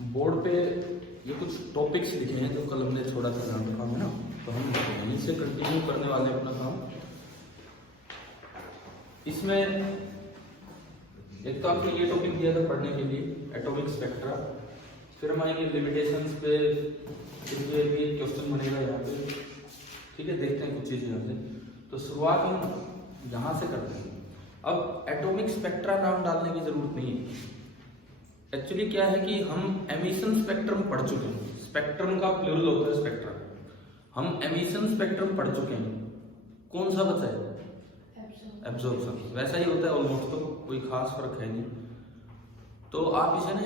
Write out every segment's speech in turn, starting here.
Board पे ये कुछ टॉपिक्स लिखे हैं जो कल हमने छोड़ा था ध्यान रखा है ना, तो हम यहीं से कंटिन्यू करने वाले हैं अपना काम। इसमें एक तो आपको ये टॉपिक दिया था पढ़ने के लिए, एटॉमिक स्पेक्ट्रा। फिर हम आएंगे लिमिटेशंस पे, इसलिए भी क्वेश्चन बनेगा यहाँ पे। ठीक है, देखते हैं कुछ चीज़ें यहाँ से। तो शुरुआत हम यहाँ से करते हैं। अब एटॉमिक स्पेक्ट्रा नाम डालने की जरूरत नहीं है। एक्चुअली क्या है कि हम एमिशन स्पेक्ट्रम पढ़ चुके हैं। स्पेक्ट्रम का प्लूरल होता है स्पेक्ट्रम। हम एमिशन स्पेक्ट्रम पढ़ चुके हैं। कौन सा बचा है? एब्जॉर्प्शन। वैसा ही होता है ऑलमोस्ट, तो कोई खास फर्क है नहीं। तो आप इसे ना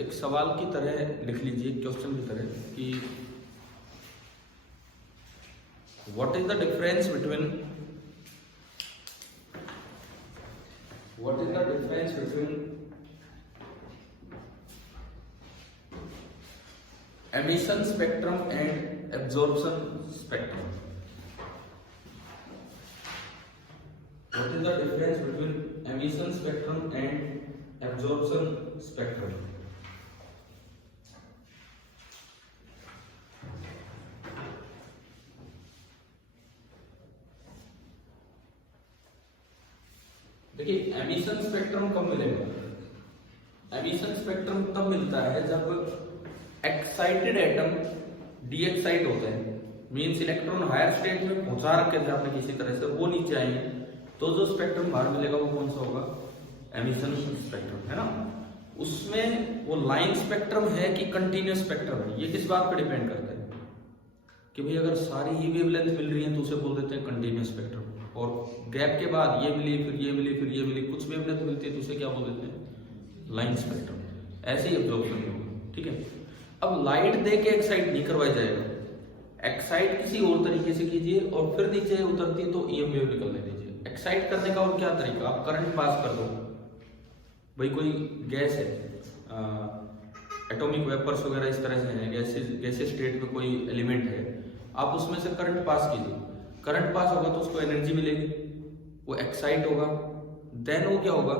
एक सवाल की तरह लिख लीजिए, क्वेश्चन की तरह कि what is the difference between emission spectrum and absorption spectrum. What is the difference between emission spectrum and absorption spectrum? देखिए, एमिशन स्पेक्ट्रम कब मिलेगा? एमिशन स्पेक्ट्रम तब मिलता है जब एक्साइटेड एटम डीएक्साइट होते हैं, मींस इलेक्ट्रॉन हायर स्टेट में पहुंचा रखे थे आपने किसी तरह से, वो नीचे आएंगे, तो जो स्पेक्ट्रम बाहर मिलेगा वो कौन सा होगा? एमिशन स्पेक्ट्रम, है ना। उसमें वो लाइन स्पेक्ट्रम है कि कंटिन्यूस स्पेक्ट्रम है, ये किस बात पर डिपेंड करता है कि भाई अगर सारी ही वेवलेंथ मिल रही है तो उसे बोल देते हैं कंटिन्यूस स्पेक्ट्रम, और गैप के बाद ये मिली, फिर ये मिली, फिर ये मिली, कुछ वेवलेंथ मिलती है तो उसे क्या बोल देते हैं? Line spectrum. ऐसे ही एब्जॉर्प्शन होगा। ठीक है, अब लाइट दे के एक्साइट नहीं करवाया जाएगा। एक्साइट किसी और तरीके से कीजिए और फिर नीचे उतरती है तो ईएम वेव निकलने दीजिए। एक्साइट करने का और क्या तरीका? आप करंट पास कर दो। भाई कोई गैस है, एटॉमिक वेपर्स वगैरह इस तरह से है, गैसेस स्टेट में कोई एलिमेंट है, आप उसमें से करंट पास कीजिए। करंट पास होगा तो उसको एनर्जी मिलेगी, वो एक्साइट होगा, देन वो क्या होगा?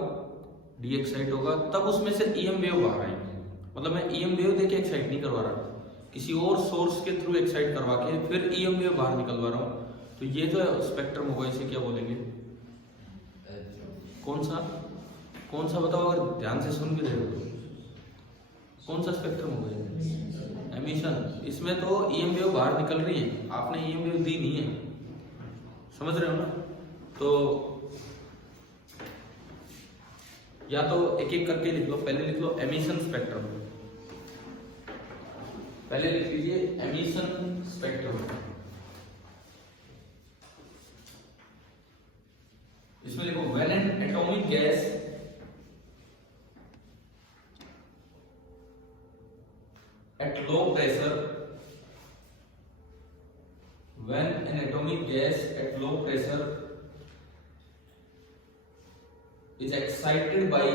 डी एक्साइट होगा, तब उसमें से ईएम वेव बाहर आएंगे। मतलब मैं ईएम वेव देके एक्साइट नहीं करवा रहा, किसी और सोर्स के थ्रू एक्साइट करवा के फिर ईएम वेव बाहर निकलवा रहा हूँ। तो ये जो स्पेक्ट्रम होगा इसे क्या बोलेंगे? कौन सा बताओ, अगर ध्यान से सुन भी रहे हो तो कौन सा स्पेक्ट्रम होगा? एमिशन। इसमें तो ईएम वेव बाहर निकल रही है, आपने ईएम वेव दी नहीं है, समझ रहे हो ना। तो या तो एक एक करके लिख लो। पहले लिख लो एमिशन स्पेक्ट्रम, पहले लिख लीजिए एमिशन स्पेक्ट्रम। इसमें लिखो when an atomic gas at low pressure, when an atomic gas at low pressure is excited by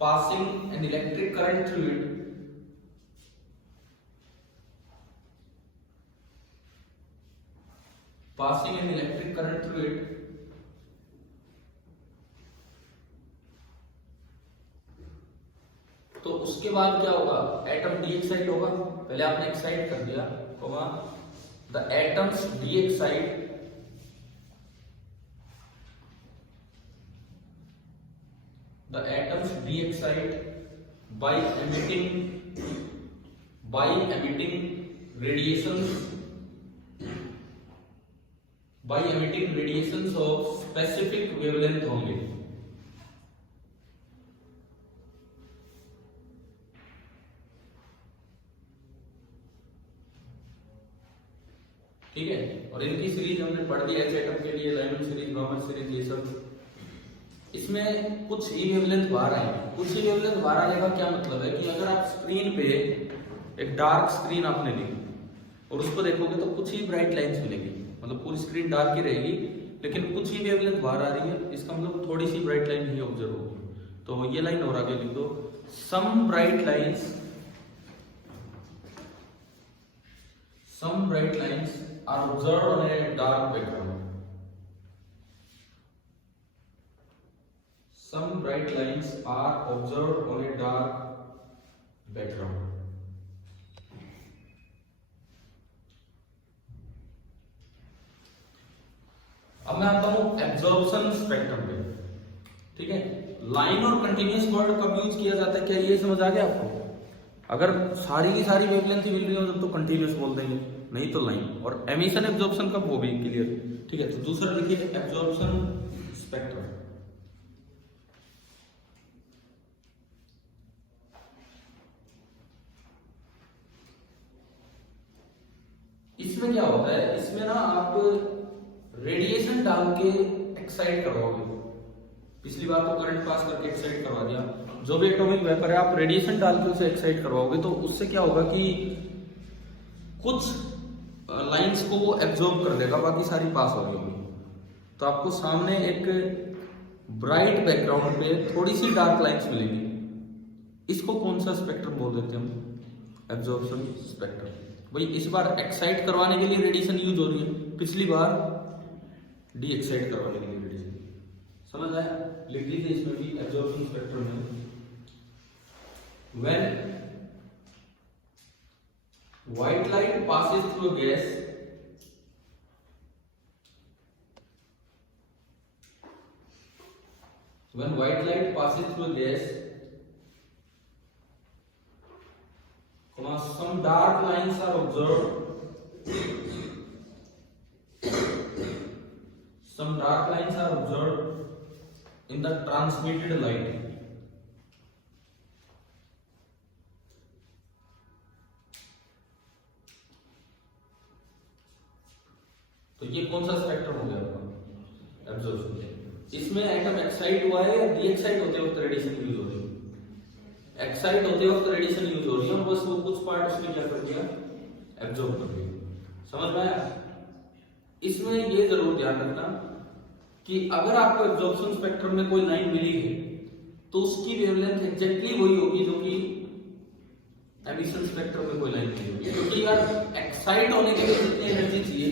passing an electric current through it, तो उसके बाद क्या होगा? एटम डी एक्साइट होगा। पहले आपने एक्साइट कर दिया, the atoms D excite by emitting radiations of specific wavelength only. ठीक है, और इनकी सीरीज हमने पढ़ दी एच एटम के लिए, लाइमन सीरीज, ब्रॉमर सीरीज, ये सब। इसमें कुछ ही वेवलेंथ बाहर आएंगे। कुछ ही वेवलेंथ बाहर आने का क्या मतलब है कि अगर आप स्क्रीन पे एक डार्क स्क्रीन आपने ली और उसको देखोगे तो कुछ ही ब्राइट लाइंस मिलेंगी, मतलब पूरी स्क्रीन डार्क ही रहेगी, लेकिन कुछ ही वेवलेंथ बाहर आ रही है, इसका मतलब थोड़ी सी ब्राइट लाइन ही ऑब्जर्व होगी। तो ये लाइन और आगे लिख दो, some bright lines are observed on a dark background. bright lines are observed on a dark background. अब मैं आता हूं एब्जॉर्प्शन स्पेक्ट्रम पे, ठीक है। लाइन और कंटिन्यूअस वर्ड कब यूज किया जाता है, क्या ये समझ आ गया आपको? अगर सारी की सारी वेवलेंथ मिल रही हो तब तो कंटिन्यूअस बोल देंगे, नहीं तो लाइन। और एमिशन एब्जॉर्प्शन कब, वो भी क्लियर, ठीक है। तो दूसरा लिखिए एब्जॉर्प्शन स्पेक्ट्रम। इसमें क्या होता है, इसमें ना आप रेडिएशन डाल के एक्साइट करवाओगे। पिछली बार तो करंट पास करके एक्साइट करवा दिया, जो भी एटॉमिक वेपर है आप रेडिएशन डाल के उसे एक्साइट करवाओगे तो उससे क्या होगा कि कुछ लाइंस को वो एब्जॉर्ब कर देगा, बाकी सारी पास हो रही होगी। तो आपको सामने एक ब्राइट बैकग्राउंड पे थोड़ी सी डार्क लाइंस मिलेगी। इसको कौन सा स्पेक्ट्रम बोल देते हैं हम? Absorption spectrum. भाई इस बार एक्साइट करवाने के लिए रेडिएशन यूज हो रही है, पिछली बार डी एक्साइट करवाने के लिए रेडिएशन। समझ आया? लिख लीजिए इसमें भी एब्जॉर्प्शन स्पेक्ट्रम है। When white light passes through a gas, when white light passes through a gas, some dark lines are observed. Some dark lines are observed in the transmitted light. तो ये कौन सा स्पेक्ट्रम हो गया आपका? Absorption. इसमें atom excite हुआ है या डी एक्साइट होते वक्त रेडिएशन यूज हो रही है? एक्साइट होते वक्त रेडिएशन यूज हो रही है, बस वो कुछ पार्ट उसमें क्या कर दिया, एब्जॉर्ब कर दिया। समझ में आया? इसमें ये जरूर ध्यान रखना कि अगर आपको एब्जॉर्प्शन स्पेक्ट्रम में कोई लाइन मिली है तो उसकी वेवलेंथ एग्जैक्टली वही होगी जो कि एमिशन स्पेक्ट्रम में कोई लाइन मिली होगी, क्योंकि यार एक्साइट होने के लिए जितनी एनर्जी चाहिए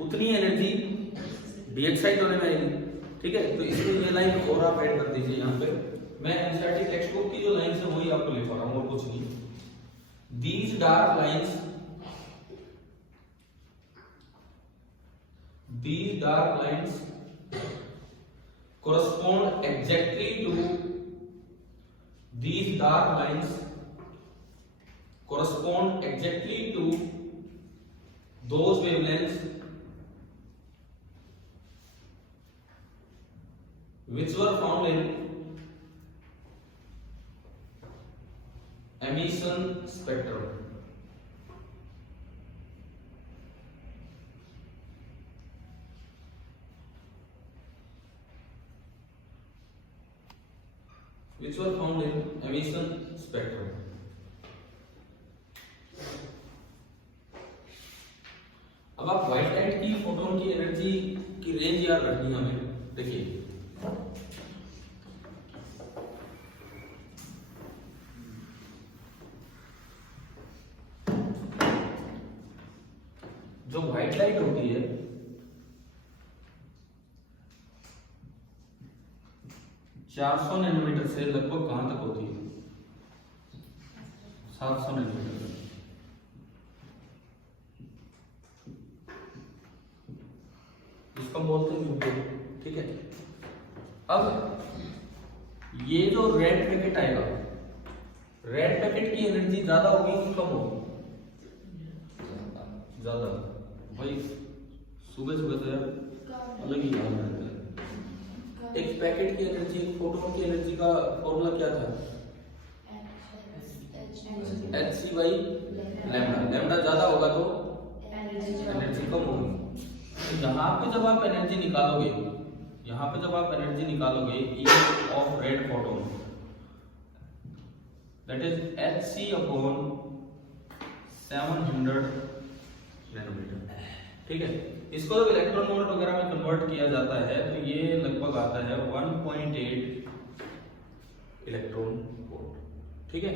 उतनी एनर्जी डी एक्साइट होने में आएगी, ठीक है। तो इसलिए ये लाइन और आप ऐड कर दीजिए यहाँ पे। मैं एनसीईआरटी टेक्स्ट बुक की जो लाइन है वही आपको लिखवा रहा हूँ और कुछ नहीं। These dark lines correspond exactly to these dark lines correspond exactly to those wavelengths which were found in emission spectrum. Which were found in emission spectrum. अब आप व्हाइट लाइट की फोटोन की एनर्जी की रेंज याद रखनी है हमें। देखिए जो व्हाइट लाइट होती है 400 नैनोमीटर से लगभग कहां तक होती है? 700 नैनोमीटर। इसको बोलते हैं यूवी, ठीक है। अब ये जो रेड पैकेट आएगा, रेड पैकेट की एनर्जी ज्यादा होगी कि कम होगी? ज्यादा। भाई सुबह सुबह तो यार अलग ही याद रहता है। एक पैकेट की एनर्जी, एक फोटोन की एनर्जी का फॉर्मूला क्या था? hc by lambda. लैम्डा ज्यादा होगा तो एनर्जी कम होगी। तो यहाँ पे जब आप एनर्जी निकालोगे, यहाँ पे जब आप एनर्जी निकालोगे E of red photon, that is hc upon 700 nanometre, ठीक है। इसको जब इलेक्ट्रॉन वोल्ट वगैरह में कन्वर्ट किया जाता है तो ये लगभग आता है 1.8 इलेक्ट्रॉन वोल्ट, ठीक है।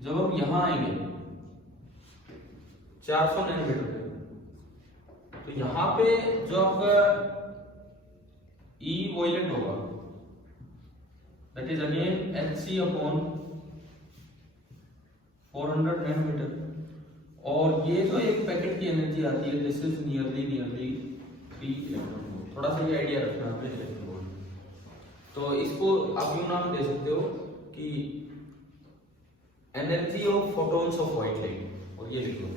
जब हम यहां आएंगे 400 नैनोमीटर पे, तो यहां पे जो आपका E वॉयलेट होगा, that is again Hc upon 400 nanometre. और ये जो एक पैकेट की एनर्जी आती है this is nearly 3 electron volt. थोड़ा सा ये आइडिया रखना आपने इलेक्ट्रॉन वोल्ट। तो इसको आप यूं नाम दे सकते हो कि energy of photons of white light, और ये लिख low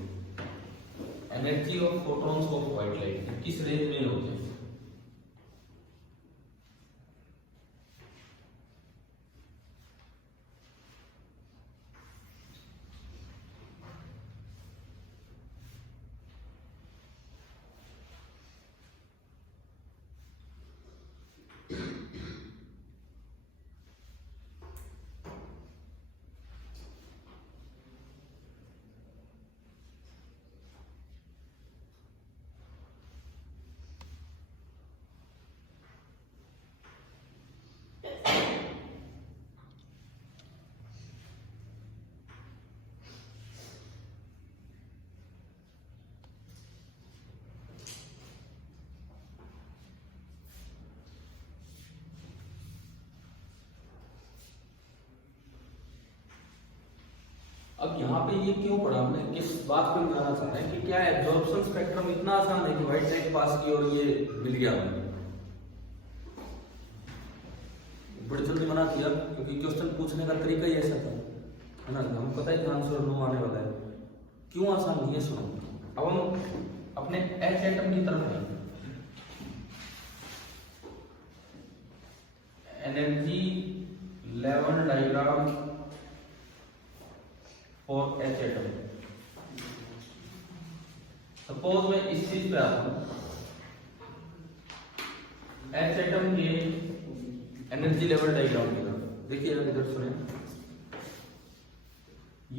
energy of photons of white light किस रेंज में होते हैं। अब यहाँ पे ये क्यों पढ़ा हमने, किस बात पे बनाना चाह रहे हैं कि क्या एब्जॉर्प्शन स्पेक्ट्रम इतना आसान है कि व्हाइट लाइट पास की और ये मिल गया हमें। बड़ी जल्दी बना दिया क्योंकि क्वेश्चन पूछने का तरीका ही ऐसा था, है ना, हमें पता है आंसर नो आने वाला है। क्यों आसान नहीं है सुनो। अब हम अपने एच एटम की तरफ हैं। एनर्जी लेवल डायग्राम और एच एटम। सपोज मैं इस चीज पे आता हूं, एच एटम के एनर्जी लेवल डायग्राम की तरफ देखिए, इधर सुने,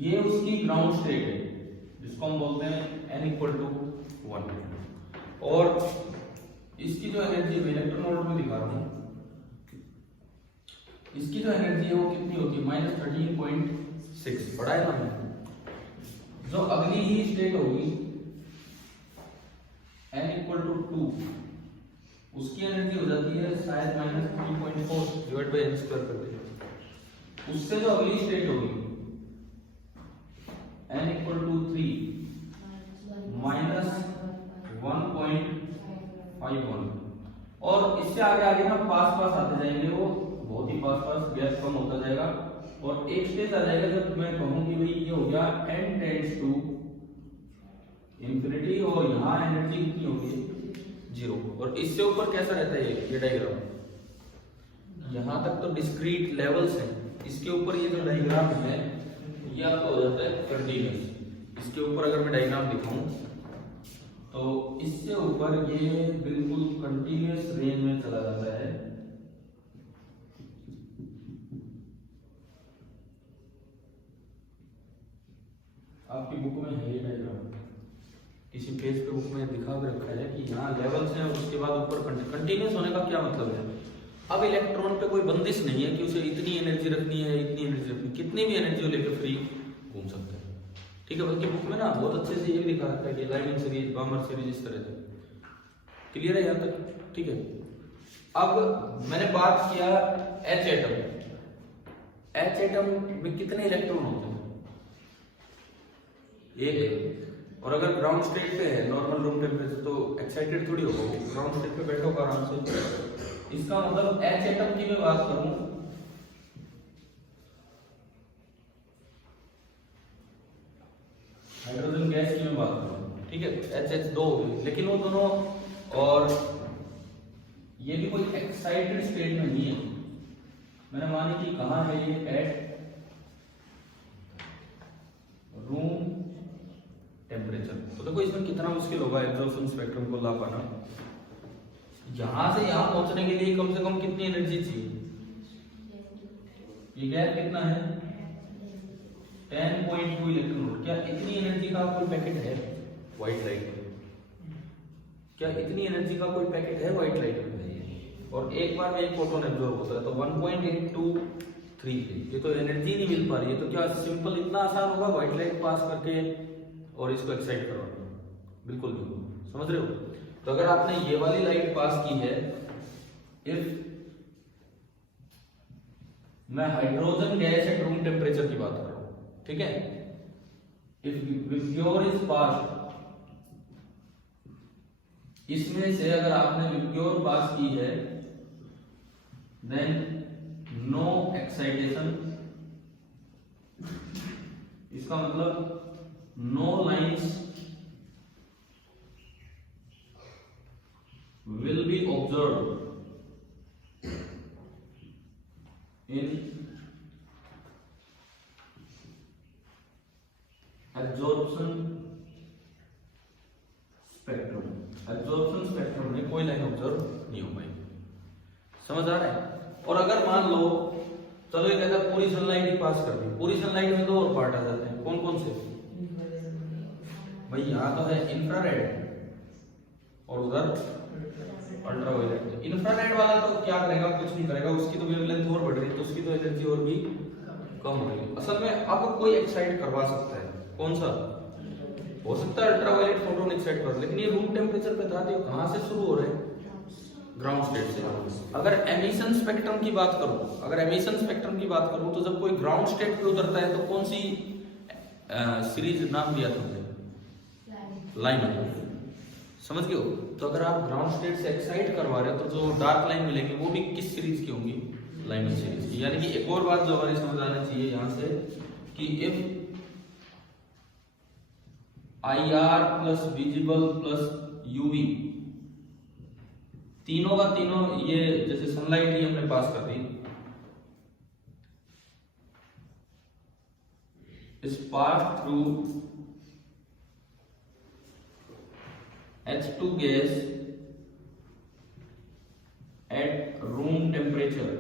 ये उसकी ग्राउंड स्टेट है जिसको हम बोलते हैं n=1, और इसकी जो एनर्जी मैं इलेक्ट्रॉन वोल्ट में दिखा रहा हूं, इसकी जो एनर्जी है वो कितनी होती है -13.6, पढ़ा है ना। जो अगली ही स्टेट होगी n=2, उसकी एनर्जी हो जाती है शायद -3.4 डिवाइड बाय n² कर दे। उससे जो अगली स्टेट होगी n=3 -1.51, और इससे आगे आगे ना पास पास आते जाएंगे, वो बहुत ही पास पास गैस कम होता जाएगा, और एक स्टेज आ जाएगा जब मैं कहूं कि भाई ये हो गया n टेंड्स टू इंफिनिटी, और यहाँ एनर्जी कितनी होगी 0। और इससे ऊपर कैसा रहता है ये डायग्राम, यहाँ तक तो डिस्क्रीट लेवल्स हैं, इसके ऊपर ये जो डायग्राम है ये आपका हो जाता है कंटीन्यूअस। इसके ऊपर अगर मैं डायग्राम दिखाऊं तो इससे ऊपर ये बिल्कुल कंटीन्यूअस रेंज में चला जाता है। आपकी बुक में है ये डायग्राम, किसी पेज पे बुक में दिखा के रखा है कि यहाँ लेवल्स हैं और उसके बाद ऊपर कंटीन्यूअस होने का क्या मतलब है। अब इलेक्ट्रॉन पे कोई बंदिश नहीं है कि उसे इतनी एनर्जी रखनी है, इतनी एनर्जी रखनी, कितनी भी एनर्जी लेकर फ्री घूम सकता है। ठीक है, बल्कि बुक में ना बहुत अच्छे से ये दिखा रखा है कि लाइनिंग सीरीज, बामर सीरीज, इस तरह से। क्लियर है यहाँ तक? ठीक है। अब मैंने बात किया एच एटम। एच एटम में कितने इलेक्ट्रॉन होते हैं? एक। और अगर ग्राउंड स्टेट पे है, नॉर्मल रूम टेम्परेचर, तो एक्साइटेड थोड़ी होगा, ग्राउंड स्टेट पे बैठो आराम से। इसका मतलब एच एटम की मैं बात करूं, हाइड्रोजन गैस की मैं बात करूं, ठीक है, HH2 हो गई, लेकिन वो दोनों, और ये भी कोई एक्साइटेड स्टेट में नहीं है। मैंने मानी कि कहां है ये, एट रूम टेम्परेचर। तो देखो इसमें कितना मुश्किल होगा एब्जॉर्प्शन स्पेक्ट्रम को ला पाना। यहां से यहां पहुंचने के लिए कम से कम कितनी एनर्जी चाहिए? ये गैप कितना है? 10.2 इलेक्ट्रॉन वोल्ट। क्या इतनी एनर्जी का कोई पैकेट है व्हाइट लाइट में? क्या इतनी एनर्जी का कोई पैकेट है व्हाइट लाइट में? और एक बार में एक फोटोन एब्जॉर्ब होता है तो 1.823, ये तो एनर्जी नहीं मिल पा रही है। तो क्या सिंपल इतना आसान होगा व्हाइट लाइट पास करके और इसको एक्साइट करवाना? बिल्कुल बिल्कुल, समझ रहे हो? तो अगर आपने ये वाली लाइट पास की है इफ मैं hydrogen gas at room temperature की बात कर रहा हूं, ठीक है, इफ विप्योर इज पास, इसमें से अगर आपने विप्योर पास की है देन नो एक्साइटेशन, इसका मतलब no lines will be observed in absorption spectrum. Absorption spectrum में कोई लाइन ऑब्जर्व नहीं हो पाएगी, समझ आ रहा है। और अगर मान लो चलो ये कहता है पूरी सनलाइट ही पास कर दी, पूरी सनलाइट में दो और पार्ट आ जाते हैं, कौन कौन से भाई, यहाँ तो है इंफ्रारेड और उधर अल्ट्रावायलेट। इंफ्रारेड वाला तो क्या करेगा, कुछ नहीं करेगा, उसकी तो वेवलेंथ और बढ़ रही है तो उसकी तो एनर्जी और भी कम हो रही है। असल में अब कोई एक्साइट करवा सकता है, कौन सा हो सकता है अल्ट्रावायलेट फोटोन एक्साइट कर, लेकिन ये रूम टेम्परेचर पे था, कहां से शुरू हो रहे हैं, ग्राउंड स्टेट से। अगर एमिशन स्पेक्ट्रम की बात करूं, अगर एमिशन स्पेक्ट्रम की बात करूं तो जब कोई ग्राउंड स्टेट पे उतरता है तो कौन सी सीरीज नाम दिया था, लाइन, समझ गए हो। तो अगर आप ग्राउंड स्टेट से एक्साइट करवा रहे हो तो जो डार्क लाइन मिलेगी वो भी किस सीरीज की होंगी, लाइमन सीरीज की। यानी कि एक और बात जो हमारी समझ आना चाहिए यहां से कि if IR plus visible plus UV, तीनों का तीनों, ये जैसे सनलाइट ही हमने पास कर दी, इस pass through H2 gas at room temperature,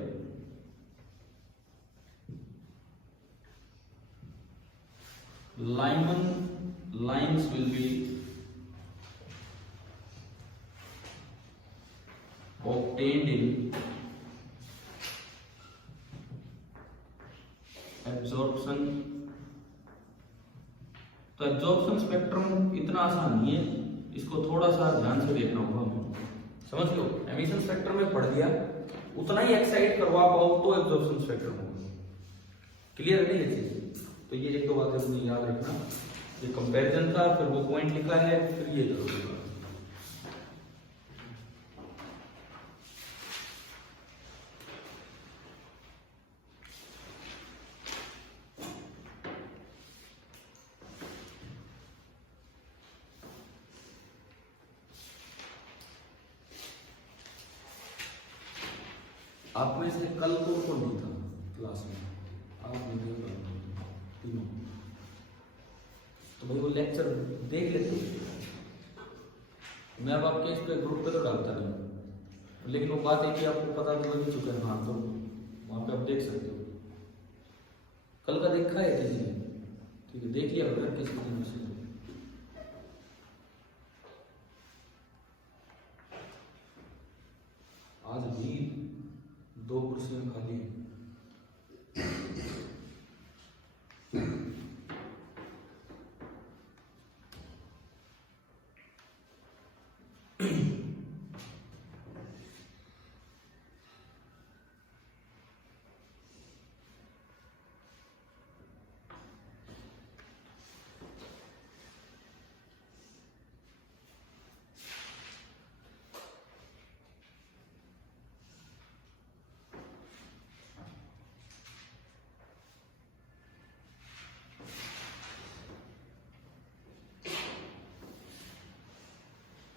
Lyman lines will be obtained in absorption। तो एब्जॉर्प्शन स्पेक्ट्रम इतना आसान नहीं है, इसको थोड़ा सा ध्यान से देखना होगा हमें, समझ लो। एमिशन स्पेक्ट्रम में पढ़ दिया, उतना ही एक्साइट करवा पाओ तो एब्जॉर्प्शन स्पेक्ट्रम होगा, क्लियर है ये चीज। तो ये एक दो बातें अपनी याद रखना, ये कंपैरिजन था, फिर वो पॉइंट लिखा है, फिर ये जरूरी है। आप में से कल को कौन नहीं था क्लास में, आप तीनों, तो भाई वो लेक्चर देख लेते, मैं अब आपके इस पे ग्रुप पे तो डालता नहीं, लेकिन वो बात है कि आपको पता तो लग ही चुका है, हाँ तो वहां पे आप देख सकते हो। कल का देखा है किसी ने, ठीक है, देख लिया अगर किसी ने मैसेज। आज भी 2 कुर्सियां खाली हैं।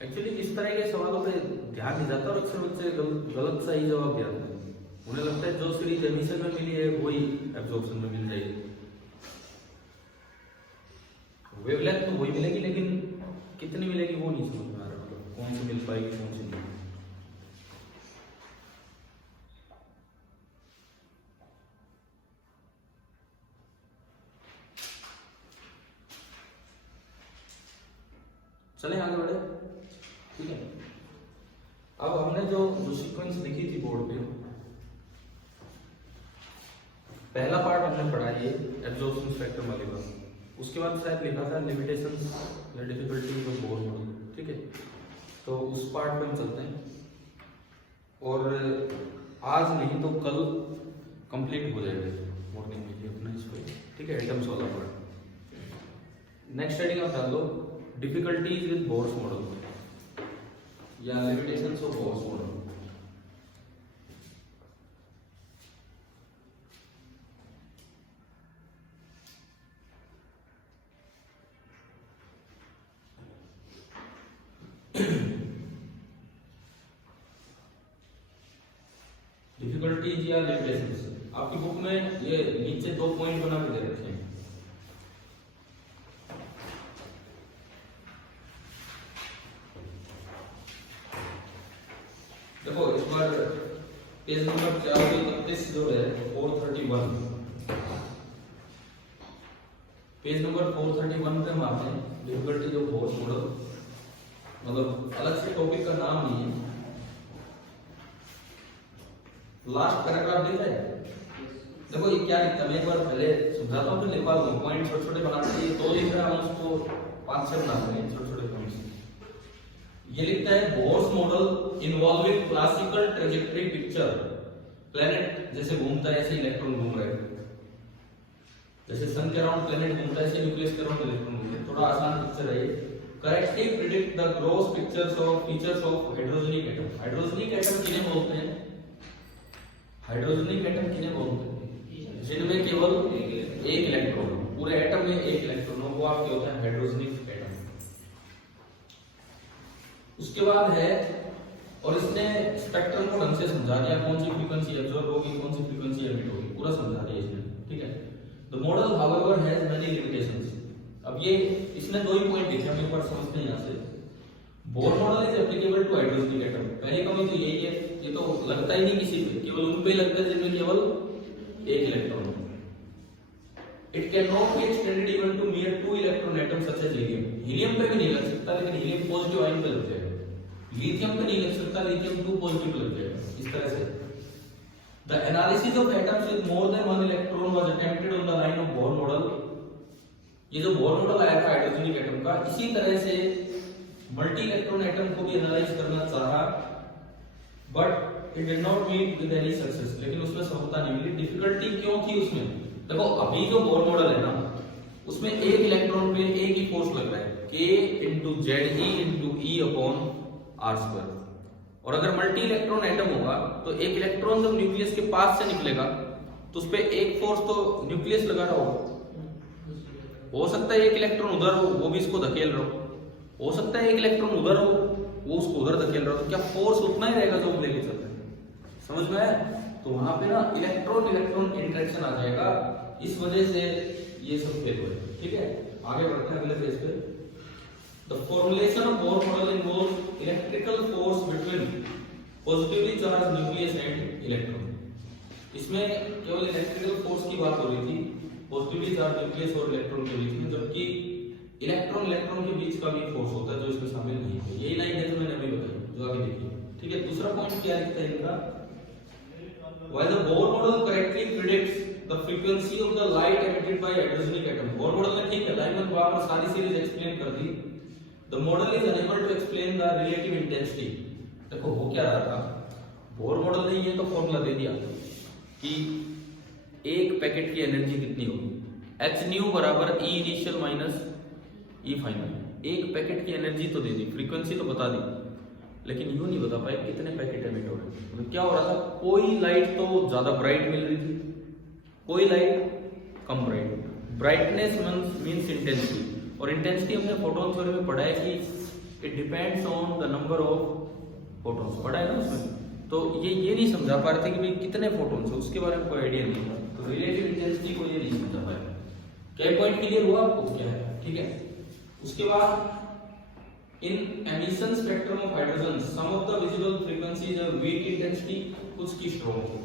एक्चुअली इस तरह के सवालों पे ध्यान नहीं जाता और अक्सर बच्चे गलत सा ही जवाब देते हैं। उन्हें लगता है जो सीरीज एमिशन में मिली है वही एब्जॉर्प्शन में मिल जाएगी, वेवलेंथ तो वही मिलेगी, लेकिन कितनी मिलेगी वो नहीं समझ में आ रहा, मतलब कौन सी मिल पाएगी कौन सी नहीं। चलें आगे बढ़े, ठीक है। अब हमने जो सीक्वेंस लिखी थी बोर्ड पे, पहला पार्ट हमने पढ़ा ये एब्जॉर्प्शन स्पेक्ट्रम वाली बात, उसके बाद शायद लिखा था लिमिटेशंस या डिफिकल्टीज ऑफ बोर मॉडल, ठीक है। तो उस पार्ट पे हम चलते हैं। और आज नहीं तो कल कंप्लीट हो जाएगा मॉर्निंग में अपना इस पे, ठीक है, एटम्स वाला पार्ट। नेक्स्ट हेडिंग आप डाल दो डिफिकल्टीज विद बोर्स मॉडल या limitations of Bohr's model. Difficulties या लिमिटेशंस आपकी बुक में ये नीचे 2 पॉइंट बना के दे रखे हैं। देखो इस बार पेज नंबर 431 जो है 431, पेज नंबर 431 पे हम आते हैं। डिफिकल्टी ऑफ बोर्स मॉडल, मतलब अलग से टॉपिक का नाम नहीं है। लास्ट पैराग्राफ देखा है, देखो ये क्या लिखता है, मैं एक बार पहले समझाता हूँ फिर लिखवा दूँ। पॉइंट छोटे छोटे बनाते हैं, 2 लिख रहा है, हम उसको 5-6 बनाते हैं छोटे छोटे पॉइंट्स। ये लिखता है Bohr's model involving classical trajectory picture, planet जैसे घूमता है ऐसे इलेक्ट्रॉन घूम रहे हैं, जैसे सन के अराउंड प्लेनेट घूमता है ऐसे न्यूक्लियस के अराउंड इलेक्ट्रॉन घूमते हैं। थोड़ा आसान पिक्चर है ये। Correctly predict the gross pictures of features of hydrogenic atom. Hydrogenic atom किन्हें बोलते हैं? हाइड्रोजनिक एटम किन्हें बोलते हैं? जिनमें केवल एक इलेक्ट्रॉन हो, पूरे एटम में एक इलेक्ट्रॉन हो, वो आपके होता है हाइड्रोजनिक एटम। उसके बाद है, और इसने स्पेक्ट्रम को ढंग से समझा दिया, कौन सी फ्रीक्वेंसी एब्जॉर्ब होगी, कौन सी फ्रीक्वेंसी एमिट होगी, पूरा समझा दिया इसने, ठीक है। The model however has many limitations. अब ये इसने 2 ही पॉइंट लिखे, हम एक बार समझते हैं यहां से। Bohr model is applicable to hydrogenic atom. पहली कमी तो यही है, ये तो लगता ही नहीं किसी पे, केवल उन पे लगता है जिनमें केवल एक इलेक्ट्रॉन है। It can not be extended even to mere 2 electron atom such as helium. Helium पे भी नहीं लग सकता, लेकिन हीलियम पॉजिटिव आयन पे लग जाएगा। लिथियम पे नहीं लग सकता, लिथियम 2 पॉजिटिव पे लग जाएगा, इस तरह से। The analysis of atoms with more than 1 electron was attempted on the line of Bohr model. ये जो बोर मॉडल आया था हाइड्रोजनिक एटम का, इसी तरह से मल्टी इलेक्ट्रॉन एटम को भी एनालाइज करना चाहा, but it did not meet with any success. लेकिन उसमें सफलता नहीं मिली। डिफिकल्टी क्यों थी उसमें? देखो अभी जो बोर मॉडल है ना, उसमें एक इलेक्ट्रॉन पे एक ही फोर्स लग रहा है, k × Ze × E/r²। और अगर मल्टी इलेक्ट्रॉन एटम होगा तो एक इलेक्ट्रॉन जब न्यूक्लियस के पास से निकलेगा तो उस पे एक फोर्स तो न्यूक्लियस लगा रहा होगा। हो सकता है एक इलेक्ट्रॉन उधर हो, वो भी इसको धकेल रहा हो सकता है एक इलेक्ट्रॉन उधर हो, वो उसको उधर धकेल रहा हो, तो क्या फोर्स उतना ही रहेगा जो हम लेके चलते हैं? समझ में आया? तो वहां पे ना इलेक्ट्रॉन इलेक्ट्रॉन इंटरेक्शन आ जाएगा, इस वजह से ये सब फेल हुए, ठीक है। आगे बढ़ते हैं अगले पेज पे। The formulation of Bohr model involves electrical force between positively charge nucleus and electron. इसमें केवल इलेक्ट्रिकल फोर्स की बात हो रही थी, पॉजिटिवली चार्ज न्यूक्लियस और इलेक्ट्रॉन के बीच में, जबकि इलेक्ट्रॉन इलेक्ट्रॉन के बीच का भी फोर्स होता है जो इसमें शामिल नहीं है। यही लाइन है जो मैंने अभी बताई, जो आगे देखिए, ठीक है। दूसरा पॉइंट क्या लिखता है इनका? While the Bohr model correctly predicts the frequency of the light emitted by hydrogenic atom, Bohr model ने ठीक है लाइमन वहां पर सारी सीरीज एक्सप्लेन कर दी। The model is unable to explain the relative intensity। देखो वो क्या रहा था, बोर मॉडल ने ये तो फॉर्मूला दे दिया कि एक पैकेट की एनर्जी कितनी होगी, h न्यू बराबर E initial minus E final. एक पैकेट की एनर्जी तो दे दी, फ्रीक्वेंसी तो बता दी, लेकिन यूं नहीं बता पाए कितने पैकेट एमिट हो रहे हैं। मतलब क्या हो रहा था, कोई लाइट तो ज्यादा ब्राइट मिल रही थी, कोई लाइट कम ब्राइट। ब्राइटनेस मींस इंटेंसिटी, और इंटेंसिटी हमने फोटोन थ्योरी में पढ़ा है कि it depends on the number of photons, पढ़ा है ना उसमें। तो ये नहीं समझा पा रहे थे कि भाई कितने फोटॉन्स है, उसके बारे में कोई आइडिया नहीं था, तो रिलेटिव इंटेंसिटी को ये नहीं समझा पाया। क्या पॉइंट क्लियर हुआ आपको क्या है, ठीक है। उसके बाद in emission spectrum of hydrogen some of the visible frequencies are weak intensity, कुछ की strong थी।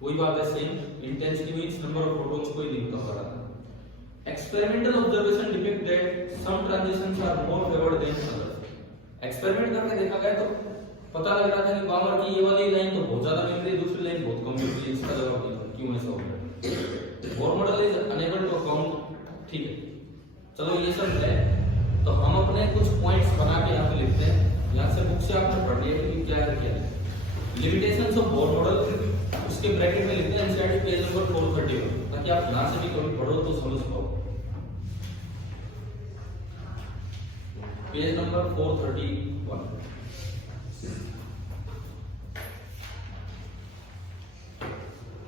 वही बात है, same intensity means number of protons को ही नहीं बता रहा था। Experimental observation depict that some transitions are more favoured than others. Experiment करके देखा गया तो पता लग रहा था कि बामर की ये वाली लाइन तो बहुत ज्यादा मिल रही है, दूसरी लाइन बहुत कम मिल रही है। इसका जवाब क्यों ऐसा हो रहा है? Bohr model is unable to account, ठीक है। चलो ये सब है, तो हम अपने कुछ पॉइंट्स बना के यहाँ पे लिखते हैं। यहाँ से बुक से आपने पढ़ लिया कि क्या है क्या है। लिमिटेशंस ऑफ बोर मॉडल उसके ब्रैकेट में लिखते हैं इनसाइड पेज नंबर 431, ताकि आप यहां से भी कभी पढ़ो तो समझ पाओ। Page number 431।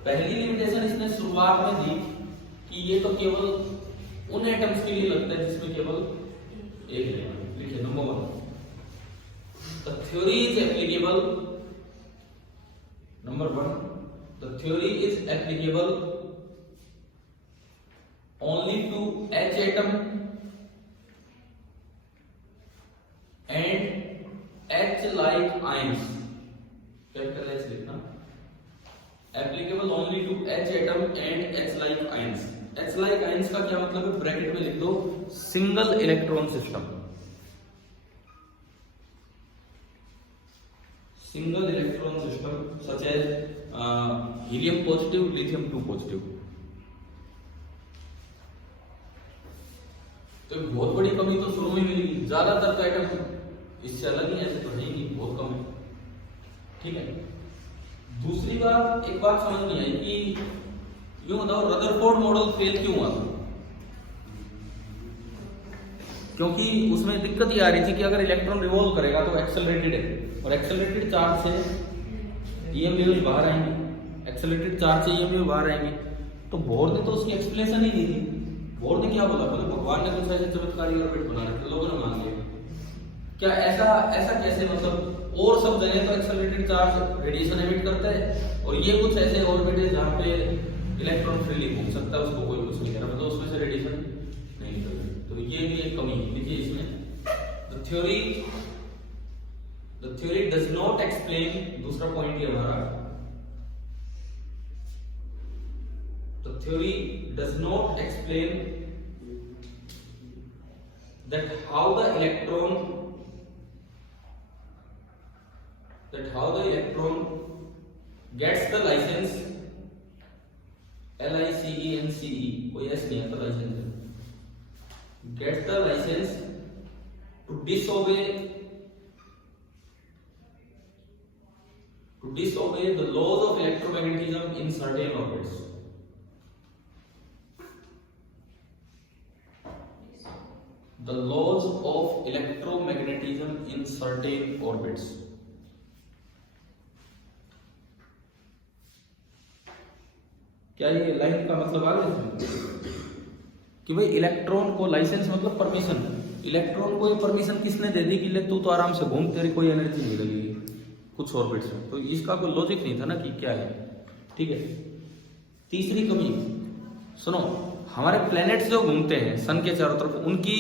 पहली लिमिटेशन इसने शुरुआत में दी कि ये तो केवल उन एटम्स के लिए लगता है जिसमें केवल एक इलेक्ट्रॉन। लिखिए number 1, the theory is applicable. Number 1, the theory is applicable only to H atom and H-like ions। Capital H लिखना। Applicable only to H atom and H-like ions। H-like ions का क्या मतलब है? ब्रैकेट में लिख दो single electron system. Single electron system such as helium positive, lithium 2 positive. तो बहुत बड़ी कमी तो शुरू में मिलेगी, ज्यादातर तो एटम इससे अलग ही ऐसे तो है ही, बहुत कम है। ठीक है। दूसरी बात, एक बात समझ नहीं आई कि यूं बताओ रदरफोर्ड मॉडल फेल क्यों हुआ? क्योंकि उसमें दिक्कत ये आ रही थी कि अगर इलेक्ट्रॉन रिवॉल्व करेगा तो एक्सेलरेटेड है, और एक्सेलरेटेड चार्ज से ईएम लेवल बाहर आएंगे, एक्सेलरेटेड चार्ज से ईएम लेवल बाहर आएंगे। तो बोर ने तो उसकी एक्सप्लेनेशन ही नहीं दी। बोर ने क्या बोला? बोले भगवान ने कुछ ऐसे चमत्कारी ऑर्बिट बना रखे, लोगों ने मान लिया। क्या ऐसा कैसे? मतलब और सब जगह तो एक्सेलरेटेड चार्ज रेडिएशन एमिट करता है, और ये कुछ ऐसे ऑर्बिट है जहां पे इलेक्ट्रॉन फ्रीली घूम सकता है, उसको कोई कुछ नहीं कह रहा, मतलब उसमें से रेडिएशन नहीं निकल रही। तो ये भी एक कमी देखिए इसमें। The theory does not explain, दूसरा पॉइंट ये हमारा, the theory does not explain that how the electron gets the license, LICENCE, कोई ऐसे नहीं आता licence, gets the license to disobey the laws of electromagnetism in certain orbits। The laws of electromagnetism in certain orbits। क्या ये line का मतलब आ गया कि भाई इलेक्ट्रॉन को लाइसेंस मतलब परमिशन, इलेक्ट्रॉन को ये परमिशन किसने दे दी कि ले तू तो आराम से घूम, तेरी कोई एनर्जी नहीं लगेगी कुछ ऑर्बिट्स में। तो इसका कोई लॉजिक नहीं था ना कि क्या है। ठीक है। तीसरी कमी सुनो, हमारे प्लैनेट्स जो घूमते हैं सन के चारों तरफ, उनकी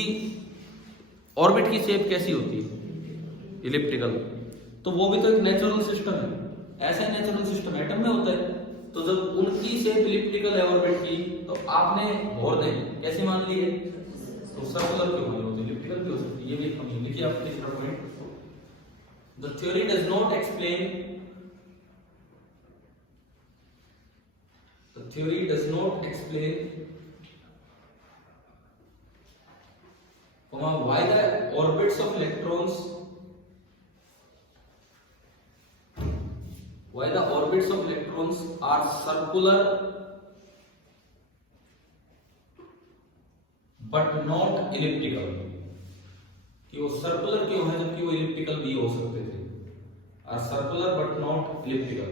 ऑर्बिट की शेप कैसी होती है? इलिप्टिकल। तो वो भी तो एक नेचुरल सिस्टम है, ऐसा नेचुरल सिस्टम एटम में होता है। तो जब उनकी शेप इलिप्टिकल है ऑर्बिट की, तो आपने बोर ने कैसे मान ली है? तो सर्कुलर क्यों मान लो? इलिप्टिकल भी हो सकती है, ये भी कमी लिखिए आप तीसरा point. The theory does not explain, the theory does not explain why the orbits of electrons are circular but not elliptical। कि वो सर्कुलर क्यों है जबकि वो इलिप्टिकल भी हो सकते थे? are circular but not elliptical।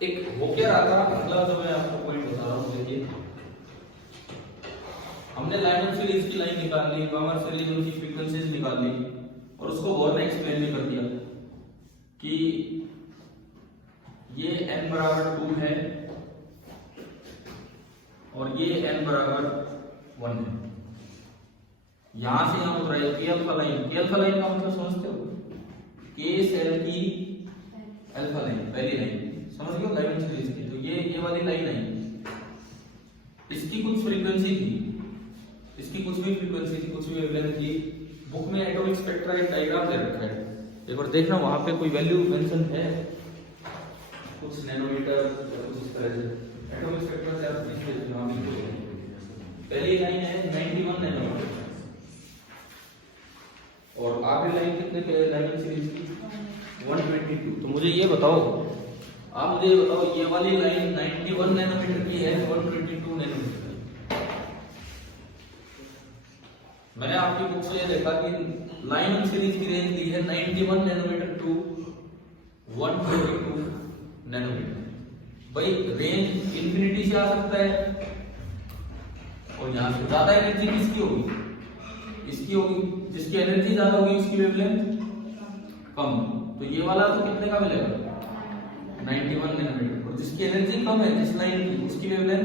एक हो क्या रहा था, अगला जो मैं आपको पॉइंट बता रहा हूँ, देखिए हमने लाइनम सीरीज की लाइन निकाल ली, बामर सीरीज उनकी फ्रीक्वेंसीज निकाल ली, और उसको बोर ने एक्सप्लेन भी कर दिया कि ये n बराबर 2 है और ये n बराबर 1 है। यहां से हम उठ रहे हैं k alpha line. k alpha line का मतलब समझते हो? k सेल की अल्फा लाइन, पहली लाइन समझ गए लाइन सीरीज की। तो ये वाली लाइन है, इसकी कुछ फ्रीक्वेंसी थी, इसकी कुछ भी फ्रीक्वेंसी थी, कुछ भी वेवलेंथ थी। बुक में एटॉमिक स्पेक्ट्रा एक डायग्राम दे रखा है, एक बार देखना वहां पे कोई वैल्यू मेंशन है, कुछ नैनोमीटर या कुछ इस तरह से एटॉमिक स्पेक्ट्रा से आप देखिए। वहां भी पहली लाइन है 91 नैनोमीटर, और आगे लाइन कितने पे लाइन सीरीज की 122। तो मुझे ये बताओ, आप मुझे बताओ ये वाली लाइन 91 नैनोमीटर की है 122 नैनोमीटर की। मैंने आपकी बुक से ये देखा कि लाइन सीरीज की रेंज दी है 91 नैनोमीटर टू 122 नैनोमीटर। भाई रेंज इंफिनिटी से आ सकता है और यहाँ से ज्यादा एनर्जी किसकी होगी, इसकी होगी। जिसकी एनर्जी ज्यादा होगी उसकी वेवलेंथ कम। तो ये वाला तो कितने का मिलेगा 91 नैनोमीटर, और जिसकी एनर्जी कम है जिस लाइन की उसकी वेवलेंथ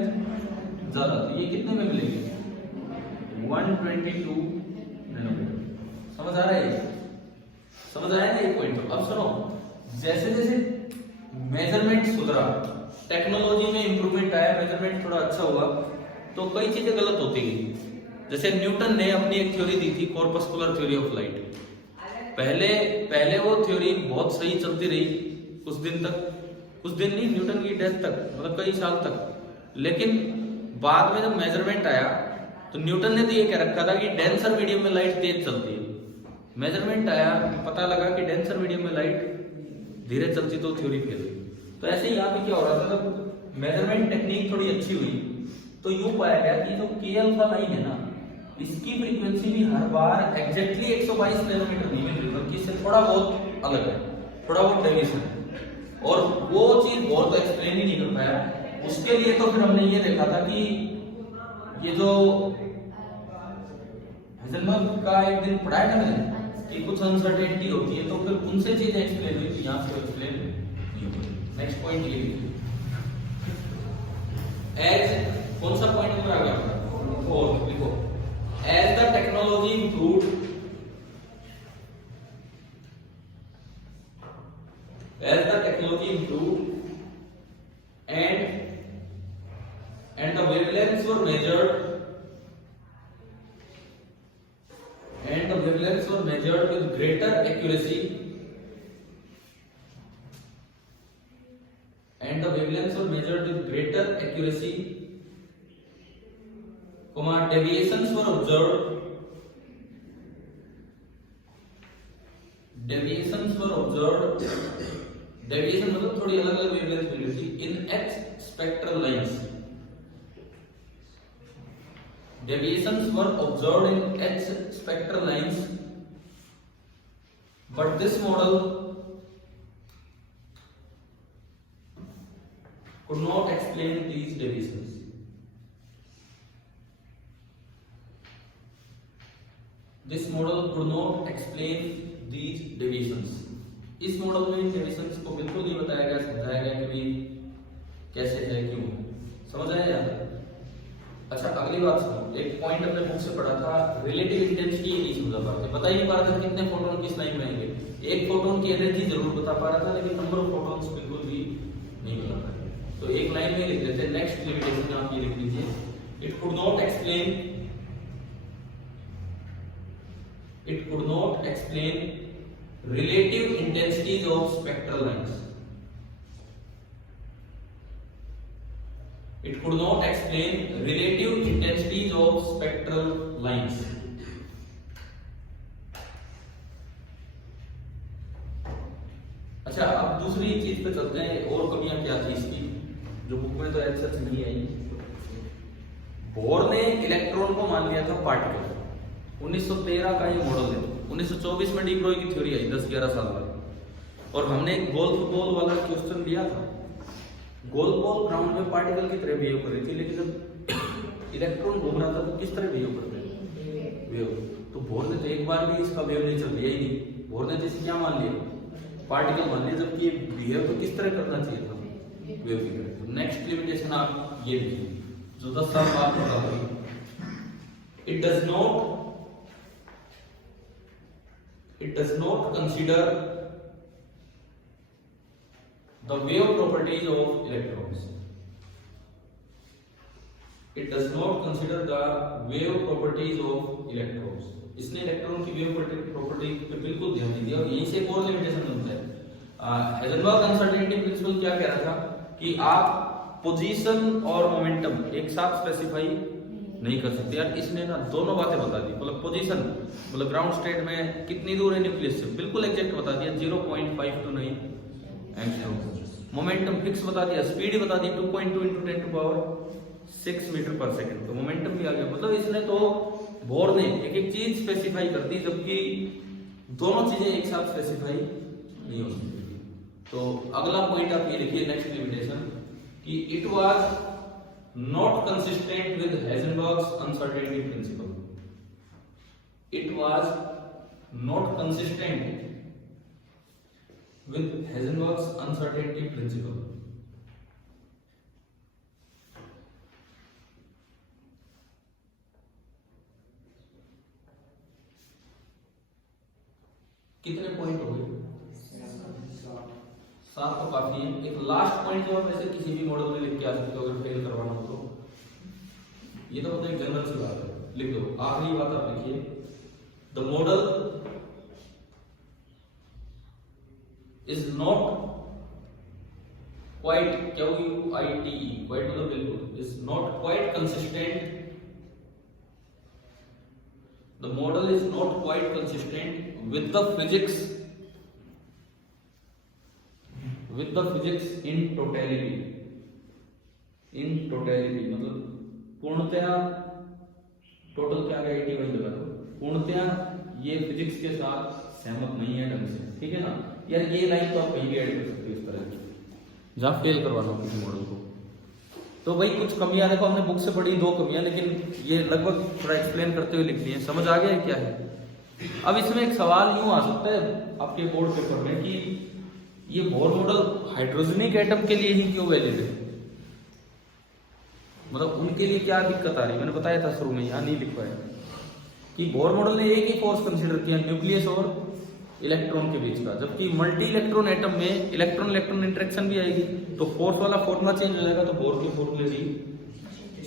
ज्यादा, तो ये कितने में मिलेगी 122 नैनोमीटर। समझ आ रहा है, समझ आया ना ये पॉइंट। अब सुनो, जैसे जैसे मेजरमेंट सुधरा, टेक्नोलॉजी में इंप्रूवमेंट आया, मेजरमेंट थोड़ा अच्छा हुआ, तो कई चीजें गलत होती गई। जैसे न्यूटन ने अपनी एक थ्योरी दी थी, कॉर्पस्कुलर थ्योरी ऑफ लाइट। पहले वो थ्योरी बहुत सही चलती रही कुछ दिन तक, कुछ दिन नहीं, न्यूटन की डेथ तक, मतलब कई साल तक। लेकिन बाद में जब मेजरमेंट आया तो न्यूटन ने तो ये कह रखा था कि डेंसर मीडियम में लाइट तेज चलती है। मेजरमेंट आया, पता लगा कि डेंसर मीडियम में लाइट धीरे चलती, तो थ्योरी फेल हुई। तो ऐसे ही यहाँ पे क्या हो रहा था, जब मेजरमेंट टेक्निक थोड़ी अच्छी हुई तो यूं पाया गया कि जो के अल्फा लाइन है ना, इसकी फ्रीक्वेंसी भी हर बार एग्जैक्टली 122 नैनोमीटर नहीं मिल रही, बल्कि इससे थोड़ा बहुत अलग है, थोड़ा बहुत डेविएशन है। और वो चीज बहुत एक्सप्लेन ही नहीं कर पाया। उसके लिए तो फिर हमने ये देखा था कि ये जो हेज़लबर्ग का एक दिन पढ़ाया था मैंने कि कुछ अनसर्टेनिटी होती है, तो फिर उनसे चीजें एक्सप्लेन हुई, तो यहाँ से एक्सप्लेन नहीं हुई। नेक्स्ट पॉइंट ये एज, कौन सा पॉइंट नंबर आ गया 4, लिखो। As the technology improved, and the wavelengths were measured with greater accuracy, deviations were observed. Deviation मतलब थोड़ी अलग अलग वेवलेंथ मिली थी in X spectral lines. Deviations were observed in X spectral lines, but this model could not explain these deviations. This model could not explain these deviations. इस model में इन deviations को बिल्कुल नहीं बताया गया, समझाया गया कि भाई कैसे है, क्यों। समझ आया यार? अच्छा, अगली बात सुनो। एक पॉइंट अपने बुक से पढ़ा था, रिलेटिव इंटेंसिटी नहीं समझा पाते, बता ही नहीं पा रहा था कितने फोटोन किस लाइन में आएंगे। एक फोटोन की एनर्जी जरूर बता पा रहा था, लेकिन नंबर ऑफ फोटॉन्स बिल्कुल भी नहीं बता पाया। तो एक लाइन में लिख देते हैं, नेक्स्ट लिमिटेशन आप ये लिख लीजिए, it could not explain relative intensities of spectral lines. It could not explain relative intensities of spectral lines. अच्छा, अब दूसरी चीज पे चलते हैं, और कमियां क्या थी इसकी, जो बुक में तो ऐसा नहीं आई। बोर ने इलेक्ट्रॉन को मान लिया था पार्टिकल। 1913 का ये मॉडल है। 1924 में डी ब्रोई की थ्योरी आई 10-11 साल बाद। और हमने गोल्फ बॉल वाला क्वेश्चन दिया था। गोल्फ बॉल ग्राउंड में पार्टिकल की तरह बिहेव कर रही थी, लेकिन जब इलेक्ट्रॉन घूम रहा था तो किस तरह बिहेव करते हैं, वेव। तो बोर ने तो एक बार भी इसका वेव नेचर दिया ही नहीं। बोर ने जैसे क्या मान लिया, पार्टिकल मान लिया, जबकि बिहेव तो किस तरह करना चाहिए था, वेव की तरह। तो नेक्स्ट लिमिटेशन आप ये लिखिए, जो 10 साल बाद पता होगी। It does not consider the wave properties of electrons. It does not consider the wave properties of electrons. इसने इलेक्ट्रॉन की वेव प्रॉपर्टी पे बिल्कुल ध्यान नहीं दिया। और यहीं से एक और लिमिटेशन बनता है। हेज़लबर्ग अनसर्टेनिटी प्रिंसिपल क्या कह रहा था कि आप पोजीशन और मोमेंटम एक साथ स्पेसिफाई नहीं कर सकते यार। इसने ना दोनों बातें बता दी, मतलब पोजीशन, मतलब ग्राउंड स्टेट में कितनी दूर है न्यूक्लियस से, बिल्कुल एग्जैक्ट बता दिया, 0.529 एंगस्ट्रॉम। मोमेंटम फिक्स बता दिया, स्पीड बता दी 2.2 × 10⁻6 मीटर पर सेकंड, तो मोमेंटम भी आ गया। मतलब इसने तो बोर ने एक एक चीज स्पेसिफाई कर दी, जबकि दोनों चीजें एक साथ स्पेसिफाई नहीं हो सकती। तो अगला पॉइंट आप ये लिखिए, नेक्स्ट लिमिटेशन, कि it was not consistent with Heisenberg's uncertainty principle. It was not consistent with Heisenberg's uncertainty principle. कितने पॉइंट हो गए? 7 तो काफी है। एक लास्ट पॉइंट जो आप ऐसे किसी भी मॉडल में लिख के आ सकते हो अगर फेल करवाना हो तो, ये तो मतलब एक जनरल सी बात है, लिख दो। आखिरी बात आप लिखिए, the model is not quite, QUITE, quite मतलब बिल्कुल, is not quite consistent, the model is not quite consistent with the physics in totality मतलब पूर्णतया, टोटल क्या है 80 वही लगा दो, पूर्णतया ये फिजिक्स के साथ सहमत नहीं है ढंग से, ठीक है ना यार। ये लाइन तो आप कहीं भी ऐड कर सकते हो इस तरह जहाँ फेल करवाना हो किसी मॉडल को। तो भाई कुछ कमियां देखो, हमने बुक से पढ़ी 2 कमियां, लेकिन ये लगभग थोड़ा एक्सप्लेन करते हुए लिख दी है, समझ आ गया है क्या है। अब इसमें एक सवाल यूं आ सकता है आपके बोर्ड पेपर में कि ये बोर मॉडल हाइड्रोजनिक एटम के लिए ही क्यों वैलिड है, मतलब उनके लिए क्या दिक्कत आ रही है। मैंने बताया था शुरू में, यहाँ नहीं लिख पाया कि बोर मॉडल ने एक ही फोर्स कंसिडर किया, न्यूक्लियस और इलेक्ट्रॉन के बीच का, जबकि मल्टी इलेक्ट्रॉन एटम में इलेक्ट्रॉन इलेक्ट्रॉन इंटरेक्शन भी आएगी, तो फोर्स वाला फॉर्मूला चेंज हो जाएगा, तो बोर के फॉर्मूले भी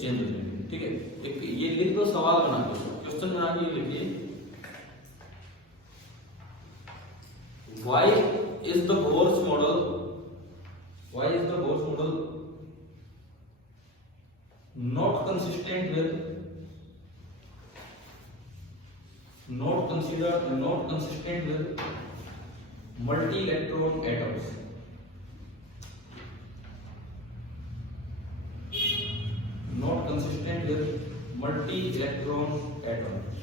चेंज हो जाएंगे, ठीक है। एक ये लिख दो, सवाल बना दो, क्वेश्चन बना के लिखिए, why is the Bohr's model not consistent with multi-electron atoms. Not consistent with multi-electron atoms.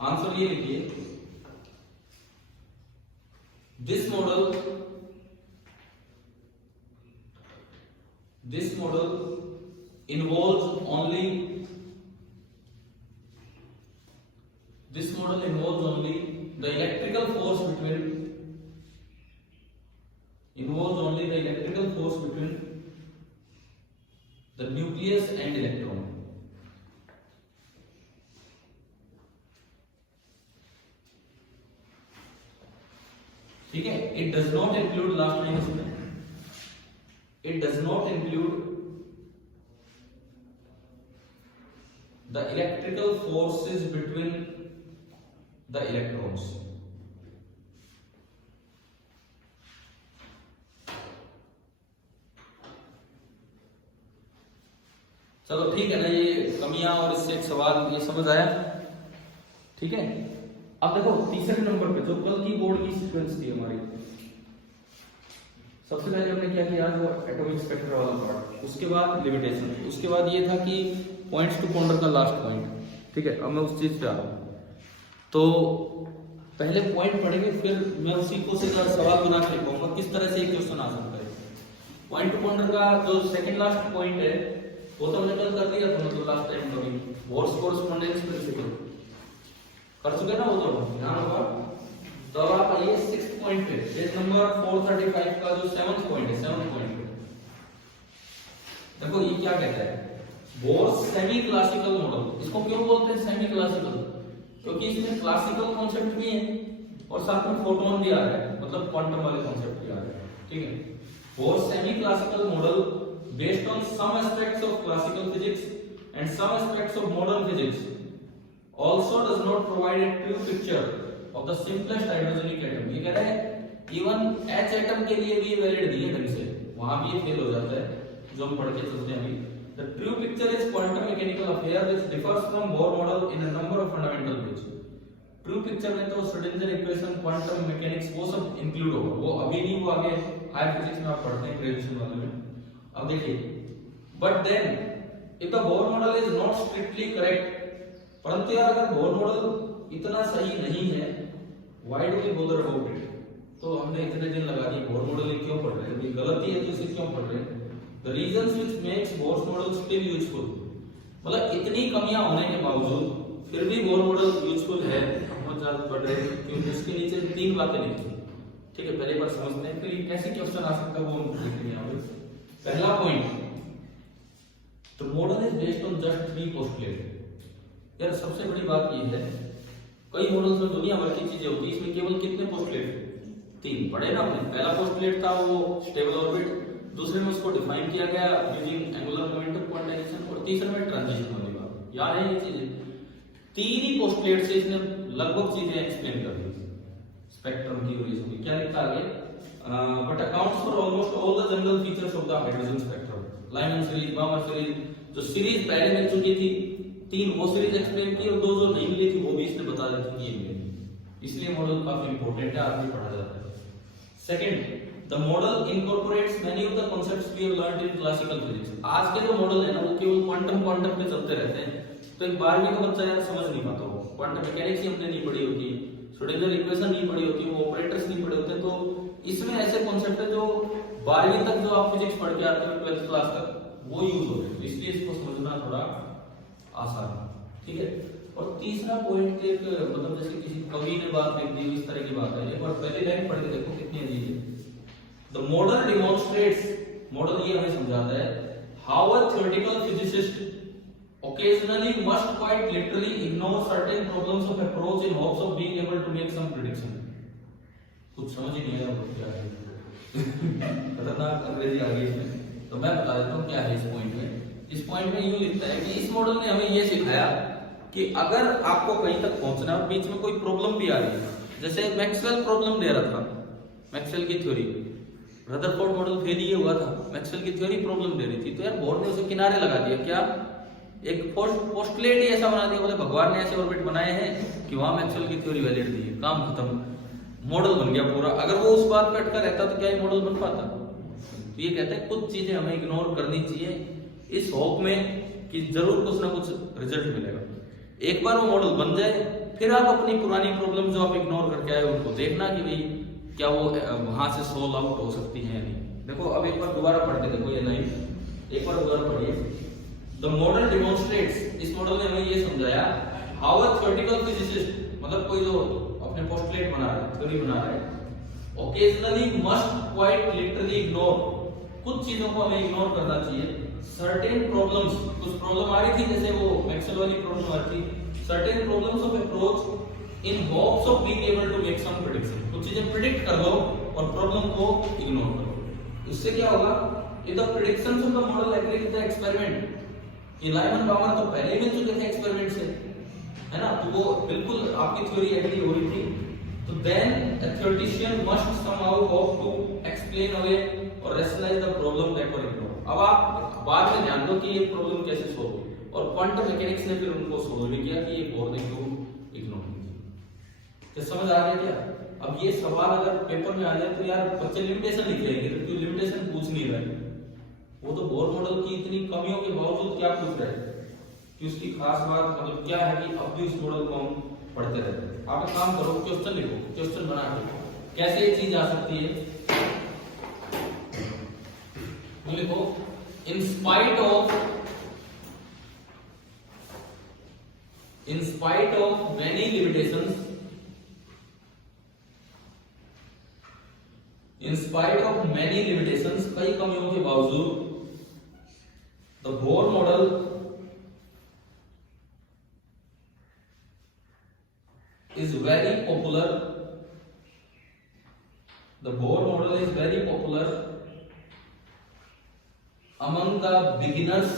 Answer ये लिखिए, this model involves only the electrical force between the nucleus and electron. ठीक है, it does not include, last line इसमें, it does not include the electrical forces between the electrons. चलो ठीक है ना, ये कमियां और इससे एक सवाल ये समझ आया, ठीक है। अब देखो तीसरे नंबर पे जो कल की बोर्ड की सीक्वेंस थी हमारी, सबसे पहले हमने क्या किया, वो एटॉमिक स्पेक्ट्रा वाला पार्ट, उसके बाद लिमिटेशन, उसके बाद ये था कि पॉइंट्स टू पॉन्डर का लास्ट पॉइंट, ठीक है। अब मैं उस चीज पे आ रहा हूँ, तो पहले पॉइंट पढ़ेंगे, फिर मैं उसी को सीधा सवाल बना के लिखूंगा किस तरह से क्वेश्चन आ सकता है। पॉइंट टू पॉन्डर का जो सेकंड लास्ट पॉइंट है वो तो हमने कल कर दिया था, मतलब लास्ट टाइम कभी बोर्स कोरेस्पोंडेंस प्रिंसिपल कर चुके ना, वो तो ध्यान होगा। तो अब आप आइए 6th पॉइंट पे, पेज नंबर 435 का जो 7th पॉइंट है, 7th पॉइंट पे देखो ये क्या कहता है, बोर्स सेमी क्लासिकल मॉडल। इसको क्यों बोलते हैं सेमी क्लासिकल, क्योंकि इसमें क्लासिकल कॉन्सेप्ट भी है और साथ में फोटोन भी आ रहा है, मतलब क्वांटम वाले कॉन्सेप्ट भी आ रहे हैं, ठीक है। Bohr's semi classical model based on some aspects of classical physics and some aspects of modern physics also does not provide a true picture of the simplest hydrogenic atom। ये कह रहा है इवन H एटम के लिए भी valid नहीं है ढंग से, वहां भी ये फेल हो जाता है, जो हम पढ़ के चलते हैं अभी। The true picture is quantum mechanical affair which differs from Bohr model in a number of fundamental ways. True picture में तो श्रोडिंगर इक्वेशन, क्वांटम मैकेनिक्स वो सब इंक्लूड होगा, वो अभी नहीं, वो आगे हायर फिजिक्स में आप पढ़ते हैं ग्रेजुएशन वाले में। अब देखिए, but then if the Bohr model is not strictly correct, परंतु यार अगर बोर मॉडल इतना सही नहीं है, why do we bother about it? तो हमने इतने दिन लगा दिए बोर मॉडल क्यों पढ़ रहे हैं, गलती है तो इसे क्यों पढ़ रहे हैं? The reasons which makes Bohr model still useful, मतलब इतनी कमियां होने के बावजूद फिर भी बोर मॉडल यूजफुल है, बहुत ज्यादा पढ़ रहे हैं क्योंकि उसके नीचे 3 बातें लिखी। ठीक है, पहले बार समझते हैं, फिर कैसे क्वेश्चन आ सकता है वो हम देखेंगे यहाँ पे। पहला point, the model is based on just 3 postulate. यार सबसे बड़ी बात ये है, कई मॉडल्स में दुनिया भर की चीजें होती है, इसमें केवल कितने पोस्टुलेट? 3 पढ़े ना आपने। पहला पोस्टुलेट था वो स्टेबल ऑर्बिट, दूसरे में उसको डिफाइन किया गया यूजिंग एंगुलर मोमेंटम क्वांटाइजेशन, और तीसरे में ट्रांजिशन वाली बात। याद है ये चीजें? 3 ही पोस्टुलेट से इसने लगभग चीजें एक्सप्लेन कर दी। स्पेक्ट्रम की रीजन में क्या लिखा आगे, but accounts for almost all the general features of the hydrogen spectrum. Lyman series, बामर series, जो सीरीज पहले मिल चुकी थी 3 वो सीरीज एक्सप्लेन की, और 2 जो नहीं मिली थी वो भी इसने बता दी थी ये मिली। इसलिए मॉडल काफी इंपॉर्टेंट है, आगे पढ़ा जाता है। Second, the model incorporates many of the concepts we have learned in classical physics. आज के जो मॉडल है ना वो केवल क्वांटम पे चलते रहते हैं, तो एक 12वीं का बच्चा यार समझ नहीं पाता हो। क्वांटम मैकेनिक्स ही हमने नहीं पढ़ी होती, श्रोडिंगर इक्वेशन नहीं पढ़ी होती, वो ऑपरेटर्स नहीं पढ़े होते, तो इसमें ऐसे कॉन्सेप्ट है जो 12वीं तक जो आप फिजिक्स पढ़ के आते हो 12th क्लास तक वो यूज होते हैं, इसलिए इसको समझना थोड़ा आसान है। ठीक है, और तीसरा पॉइंट एक मतलब जैसे किसी कवि ने बात लिख दी इस तरह की बात है, एक बार पहली लाइन पढ़ के देखो कितनी अजीब है। द मॉडल डिमॉन्स्ट्रेट्स, मॉडल ये हमें समझाता है, how a theoretical physicist occasionally must quite literally ignore certain problems of approach in hopes of being able to make some prediction। कुछ समझ ही नहीं आया वो क्या है खतरनाक अंग्रेजी आ गई इसमें, तो मैं बता देता हूँ क्या है इस पॉइंट में। इस पॉइंट में यूं लिखता है कि इस मॉडल ने हमें ये सिखाया कि अगर आपको कहीं तक पहुंचना है, बीच में कोई प्रॉब्लम भी आ रही है, जैसे मैक्सवेल प्रॉब्लम दे रहा था, मैक्सवेल की थ्योरी, रदरफोर्ड मॉडल फेल ये हुआ था, मैक्सवेल की थ्योरी प्रॉब्लम दे रही थी, तो यार बोर ने उसे किनारे लगा दिया। क्या? एक पोस्टुलेट ही ऐसा बना दिया, बोले भगवान ने ऐसे ऑर्बिट बनाए हैं कि वहां मैक्सवेल की थ्योरी वैलिड थी, काम खत्म, मॉडल बन गया पूरा। अगर वो उस बात पे अटका रहता तो क्या ये मॉडल बन पाता? तो ये कहते हैं कुछ चीजें हमें इग्नोर करनी चाहिए इस होप में कि जरूर कुछ ना कुछ रिजल्ट मिलेगा। एक बार वो मॉडल बन जाए, फिर आप अपनी पुरानी प्रॉब्लम जो आप इग्नोर करके आए उनको देखना कि भाई क्या वो वहां से सोल्व आउट हो सकती है या नहीं। देखो अब एक बार दोबारा पढ़ के देखो ये लाइन, एक बार दोबारा पढ़िए। The model demonstrates, इस मॉडल ने हमें ये समझाया, how a theoretical physicist, मतलब कोई जो अपने पोस्टुलेट बना रहा है, थ्योरी बना रहा है, occasionally must quite literally ignore, कुछ चीजों को हमें इग्नोर करना चाहिए, certain problems, कुछ प्रॉब्लम आ रही थी जैसे वो मैक्सवेल वाली प्रॉब्लम आ रही थी, certain problems of approach in hopes of being able to make some prediction, कुछ चीजें प्रिडिक्ट कर लो और प्रॉब्लम को इग्नोर करो। उससे क्या होगा? if the predictions of the model agree with the experiment, ये लाइमन बामर तो पहले मिल चुके थे एक्सपेरिमेंट से, है ना, तो वो बिल्कुल आपकी थ्योरी एग्री हो रही थी, तो then a theoretician must somehow hope to explain away और rationalise the problem that were ignored. अब आप बाद में ध्यान दो कि ये प्रॉब्लम कैसे सोल्व हुई, और क्वांटम मैकेनिक्स ने फिर उनको सोल्व भी किया कि ये बोर ने क्यों इग्नोर किया। क्या समझ आ गया क्या? अब ये सवाल अगर पेपर में आ जाए तो यार बच्चे लिमिटेशन लिख लेंगे, तो क्यों लिमिटेशन पूछ नहीं रहे, वो तो बोर मॉडल की इतनी कमियों के बावजूद क्या पूछ रहे हैं कि उसकी खास बात मतलब क्या है कि अब भी उस मॉडल को हम पढ़ते रहते हैं। आप एक काम करो, क्वेश्चन लिखो, क्वेश्चन बना के कैसे ये चीज आ सकती है, तो लिखो in spite of many limitations, in spite of many limitations, कई कमियों के बावजूद the Bohr model is very popular, the Bohr model is very popular among the beginners,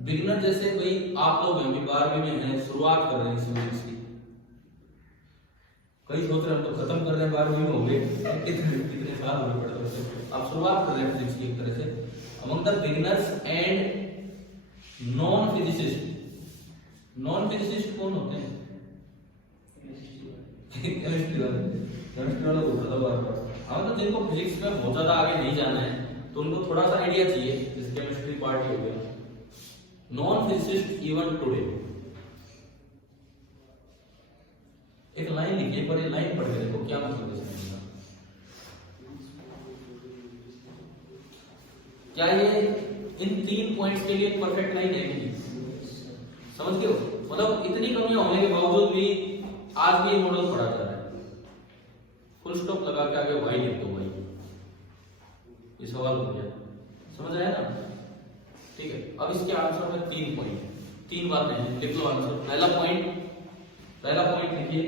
beginner जैसे भाई आप लोग हैं, 12वीं में हैं, शुरुआत कर रहे हैं फिजिक्स की, कई सोच रहे हैं हम तो खत्म कर रहे हैं, 12वीं में हो गए, कितने साल हो गए पढ़ते, आप शुरुआत कर रहे हैं फिजिक्स की एक तरह से। among the beginners and non physicist कौन होते हैं? केमिस्ट्री वाला बोल रहा था बार बार। हम तो जिनको फिजिक्स में बहुत ज्यादा आगे नहीं जाना है तो उनको थोड़ा सा आइडिया चाहिए, जैसे केमिस्ट्री पार्ट हो गया। नॉन फिजिसिस्ट इवन टुडे, एक लाइन लिखिए, पर ये लाइन पढ़ के देखो क्या मतलब है इसका। क्या ये इन 3 पॉइंट्स के लिए परफेक्ट लाइन है कि समझ गए हो? मतलब इतनी कमियां होने के बावजूद भी आज भी ये मॉडल पढ़ा जा रहा है। फुल स्टॉप लगा के आगे वाई लिख दो भाई, ये सवाल हो गया, समझ रहे हैं ना? ठीक है, अब इसके आंसर में 3 पॉइंट, 3 बातें हैं, लिख लो आंसर। पहला पॉइंट लिखिए,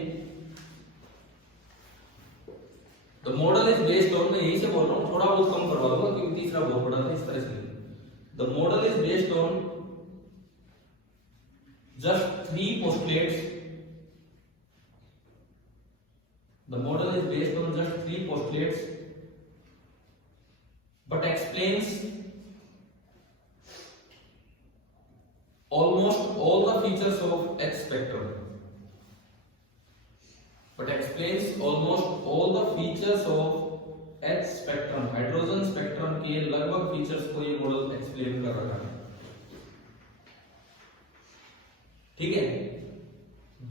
the model is based on, मैं यही से बोल रहा हूँ, थोड़ा बहुत कम करवा दूंगा क्योंकि तीसरा बहुत बड़ा था, इस तरह से। The model is based on just 3 postulates. The model is based on just 3 postulates, but explains almost all the features of H spectrum. Hydrogen spectrum के लगभग फीचर्स को ये मॉडल एक्सप्लेन कर रहा है। ठीक है,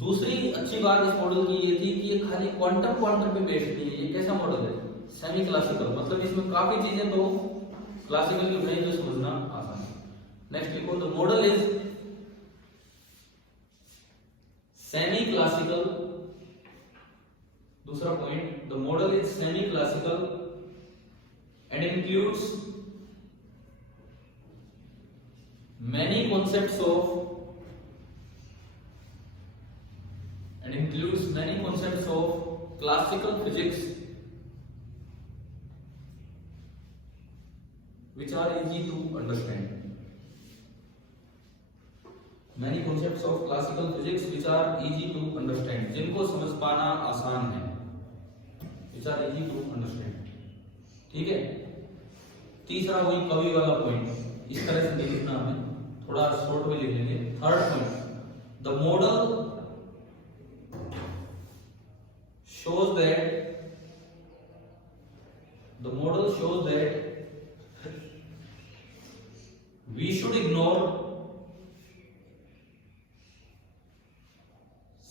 दूसरी अच्छी बात इस मॉडल की ये थी कि ये खाली क्वांटम पे बेस्ड नहीं है। ये कैसा मॉडल है? सेमी क्लासिकल, मतलब इसमें काफी चीजें तो क्लासिकल की नहीं जो समझना आसान है। नेक्स्ट लिखो, the model is semi classical. दूसरा point, the model is semi classical and includes many concepts of classical physics which are easy to understand. Many concepts of classical physics which are easy to understand, जिनको समझ पाना आसान है, which are easy to understand. ठीक है, तीसरा वही कवि वाला पॉइंट, इस तरह से लिखना हमें, थोड़ा शॉर्ट में लिख लेंगे। Third point, the model shows that we should ignore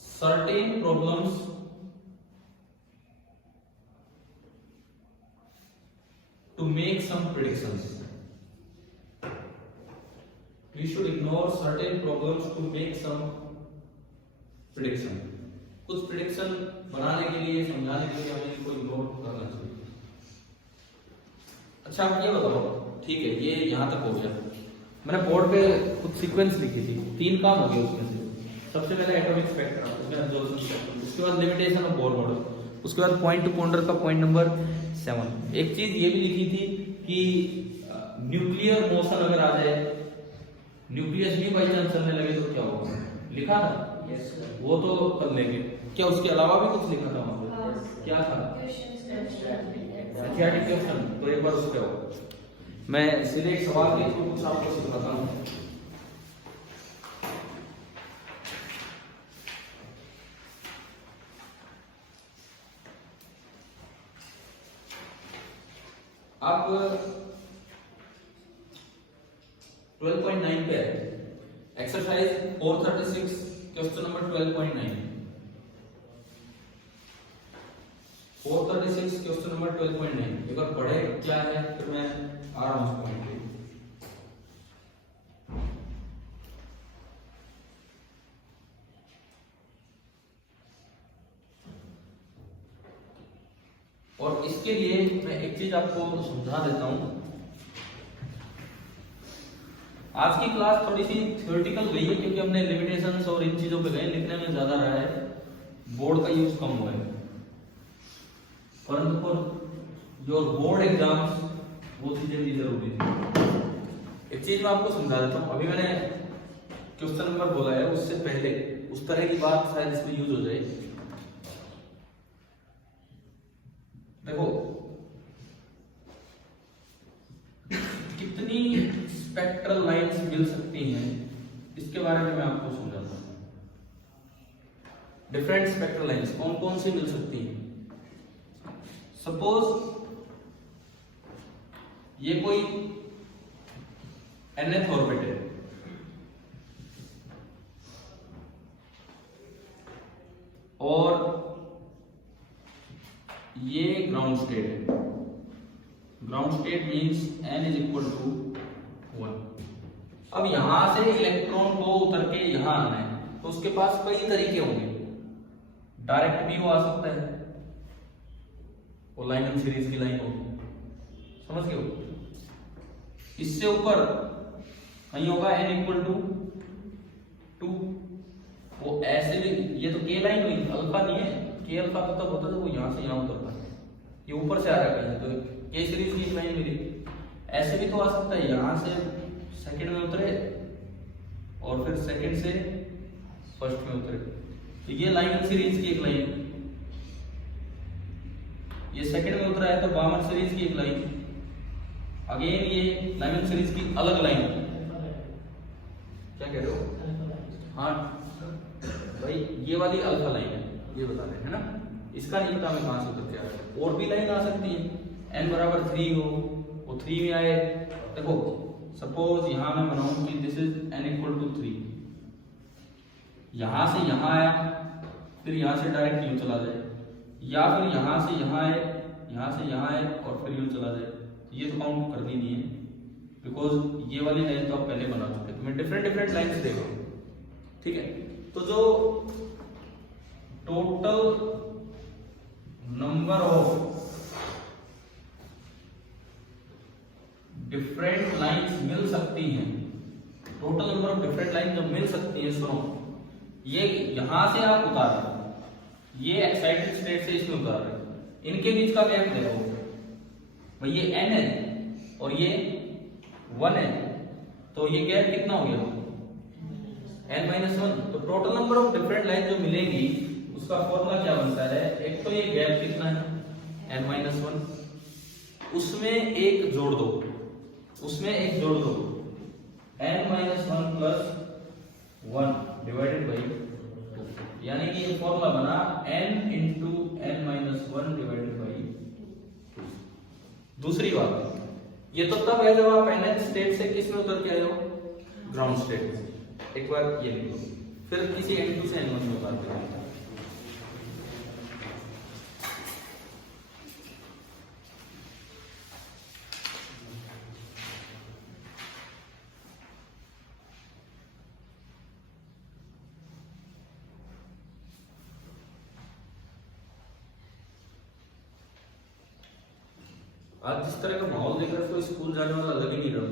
certain problems to make some predictions. We should ignore certain problems to make some prediction. कुछ प्रिडिक्शन बनाने के लिए, समझाने के लिए हमें इनको इग्नोर करना चाहिए। अच्छा, आप ये बताओ, ठीक है, ये यहां तक हो गया। मैंने बोर्ड पे कुछ सीक्वेंस लिखी थी, 3 काम हो गए उसमें से। सबसे पहले एटॉमिक स्पेक्ट्रम, उसके बाद रिजोल्यूशन स्पेक्ट्रम, उसके बाद लिमिटेशन ऑफ बोर मॉडल, उसके बाद पॉइंट टू पॉइंटर का पॉइंट नंबर 7। एक चीज ये भी लिखी थी कि न्यूक्लियर मोशन अगर आ जाए, न्यूक्लियस भी बाई चांस चलने लगे तो क्या होगा, लिखा था। yes, वो तो कर लेंगे। क्या उसके अलावा भी कुछ लिखा था वहां पे? क्या था? क्वेश्चन। तो एक बार उस पे आओ, मैं सीधे एक सवाल के थ्रू कुछ आपको सिखाता हूँ। आप 12.9 पे है, exercise 436 question number 12.9। 436 question number 12.9 एक बार पढ़े क्या है, फिर मैं आ रहा हूं उस पॉइंट पे। और इसके लिए मैं एक चीज आपको समझा देता हूं। आज की क्लास थोड़ी सी थ्योरेटिकल गई है क्योंकि हमने लिमिटेशंस और इन चीजों पे गए, लिखने में ज्यादा रहा है, बोर्ड का यूज कम हुआ है। परंतु फॉर योर बोर्ड एग्जाम्स वो चीजें भी जरूरी थी। एक चीज मैं आपको समझा देता हूँ। अभी मैंने क्वेश्चन नंबर बोला है, उससे पहले उस तरह की बात शायद इसमें यूज हो जाए। देखो कितनी स्पेक्ट्रल लाइंस मिल सकती हैं, इसके बारे में मैं आपको समझाता हूँ। डिफरेंट स्पेक्ट्रल लाइंस कौन कौन सी मिल सकती हैं। सपोज ये कोई nth ऑर्बिट है और ये ग्राउंड स्टेट है। Ground state means n is equal to 1। अब यहां से इलेक्ट्रॉन को उतर के यहां आना है तो उसके पास कई तरीके होंगे। डायरेक्ट भी वो आ सकता है, वो लाइनन सीरीज की लाइन होगी, समझ गए हो। इससे ऊपर कहीं होगा n इक्वल टू 2, वो ऐसे भी, ये तो के लाइन हुई, अल्फा नहीं है। के अल्फा तो तब होता था वो यहां से यहां उतरता है, ये ऊपर से आ रहा है तो के सीरीज की लाइन मिली। ऐसे भी तो आ सकता है, यहां से सेकंड में उतरे और फिर सेकंड से फर्स्ट में उतरे, तो ये लाइनन सीरीज की एक लाइन। ये सेकंड में उतरा है तो बामन सीरीज की एक लाइन, अगेन ये लाइनन सीरीज की अलग लाइन। क्या कह रहे हो? हाँ भाई, ये वाली अल्फा लाइन है, ये बता रहे हैं ना। इसका नहीं पता मैं कहां से उतर के आ रहा है। और भी लाइन आ सकती है, n बराबर 3 हो, वो 3 में आए। देखो सपोज यहां मैं बनाऊं कि this is n equal to 3, यहां से यहां आया, फिर यहां से डायरेक्ट यूं चला जाए, या फिर यहां से यहां आए, यहां से यहां आए और फिर यूं चला जाए। ये तो काउंट करनी नहीं है बिकॉज ये वाली लाइन तो आप पहले बना चुके, तो मैं डिफरेंट लाइन्स देख रहा हूं, ठीक है। तो जो total number of different lines मिल सकती हैं, total number of different line जो मिल सकती है, सुनो, ये यहां से आप उतार रहे, ये एक्साइटेड स्टेट से इसमें उतार रहे, इनके बीच का गैप देखो भाई, ये n है और ये 1 है, तो ये गैप कितना हो गया? n-1। तो total number of different line जो मिलेगी उसका फॉर्मूला क्या बनता है? एक तो ये गैप कितना है n-1, उसमें एक जोड़ दो, n-1 प्लस 1 डिवाइडेड बाई 2, यानी कि ये फॉर्मूला बना n into n-1 divided by 2। दूसरी बात, ये तो तब है जब आप nth स्टेट से किस में उतर के आए हो? ग्राउंड स्टेट में। एक बार ये लिख लो, फिर किसी n2 से n1 में उतार के आए। आज जिस तरह का माहौल देख रहे हो, स्कूल जाने वाला लग ही नहीं रहा,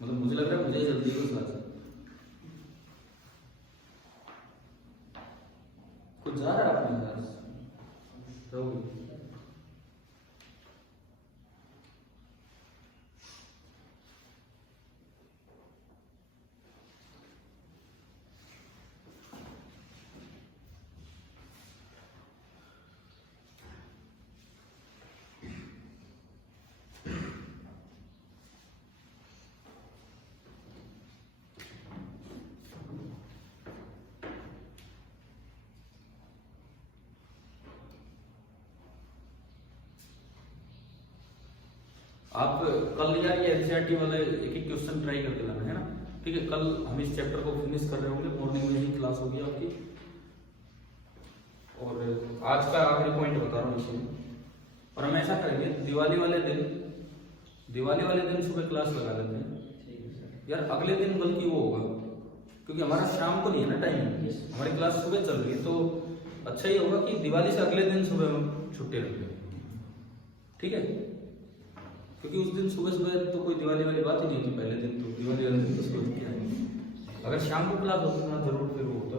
मतलब मुझे लग रहा है मुझे जल्दी हो क्लास कुछ जा रहा है आपके पास रहोगे। आप कल यार ये एनसीईआरटी वाले एक एक क्वेश्चन ट्राई करके लाना है ना, ठीक है। कल हम इस चैप्टर को फिनिश कर रहे होंगे, मॉर्निंग में ही क्लास होगी आपकी। और आज का आखिरी पॉइंट बता रहा हूँ इसमें, और हम ऐसा करेंगे दिवाली वाले दिन सुबह क्लास लगा लेते हैं यार। अगले दिन बल्कि वो होगा, क्योंकि हमारा शाम को नहीं है ना टाइम, हमारी क्लास सुबह चल रही है, तो अच्छा ही होगा कि दिवाली से अगले दिन सुबह हम छुट्टी रखें, ठीक है। क्योंकि उस दिन सुबह सुबह तो कोई दिवाली वाली बात ही नहीं होती, पहले दिन तो दिवाली वाले दिन तो सुबह क्या है। अगर शाम को क्लास होती ना जरूर फिर वो होता,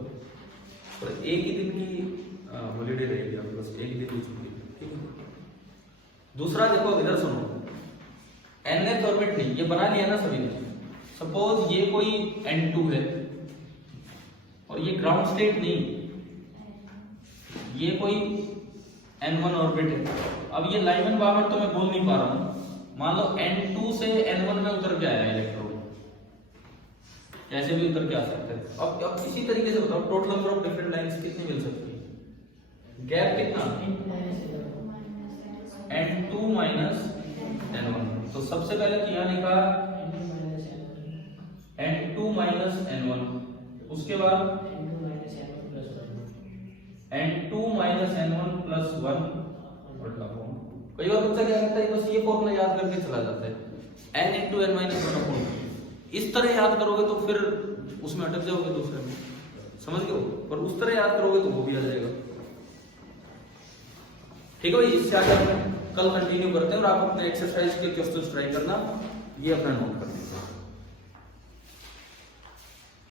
और एक ही दिन की हॉलीडे रहेगी आपके पास, एक दिन की छुट्टी, ठीक है। दूसरा देखो, इधर सुनो, nth ऑर्बिट नहीं, ये बना लिया ना सभी ने। सपोज ये कोई n2 है और ये ग्राउंड स्टेट नहीं, ये कोई n1 ऑर्बिट है। अब ये लाइमन बावर तो मैं बोल नहीं पा रहा हूं, मान लो N2 से N1 में उतर के आया इलेक्ट्रॉन, ऐसे भी उतर के आ सकते हैं। अब इसी तरीके से बताओ total number of different lines कितनी मिल सकती है? गैप कितना? N2 minus N1। तो सबसे पहले तो यहाँ लिखा N2 माइनस N1, उसके बाद N2 माइनस N1 प्लस 1। कई बार बच्चा क्या करता है, बस ये फॉर्मूला याद करके चला जाता है, N इंटू N माइनस 1। इस तरह याद करोगे तो फिर उसमें अटक जाओगे दूसरे में, समझ गए हो? पर उस तरह याद करोगे तो वो भी आ जाएगा। ठीक है भाई, इससे आगे हम कल कंटिन्यू करते हैं और आप अपने एक्सरसाइज के क्वेश्चन ट्राई करना, ये अपना नोट कर लीजिए।